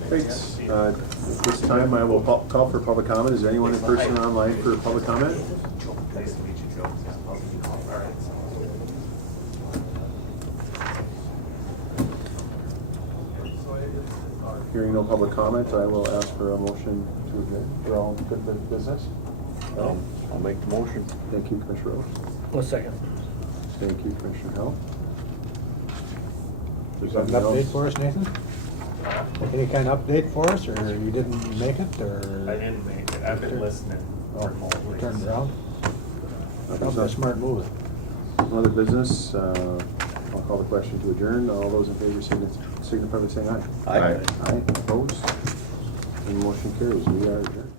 Great. At this time, I will call for public comment. Is there anyone in person or online for public comment? Nice to meet you, Joe. All right. Hearing no public comment, I will ask for a motion to adjourn. For all good business? I'll make the motion. Thank you, Commissioner Rose. 1 second. Thank you, Commissioner Hell. Is that an update for us, Nathan? Any kind of update for us, or you didn't make it, or? I didn't make it. I've been listening. Oh, turned around? That was a smart move. No other business, I'll call the question to adjourn. All those in favor signify by saying aye. Aye. Aye, opposed? And motion carries. We are adjourned.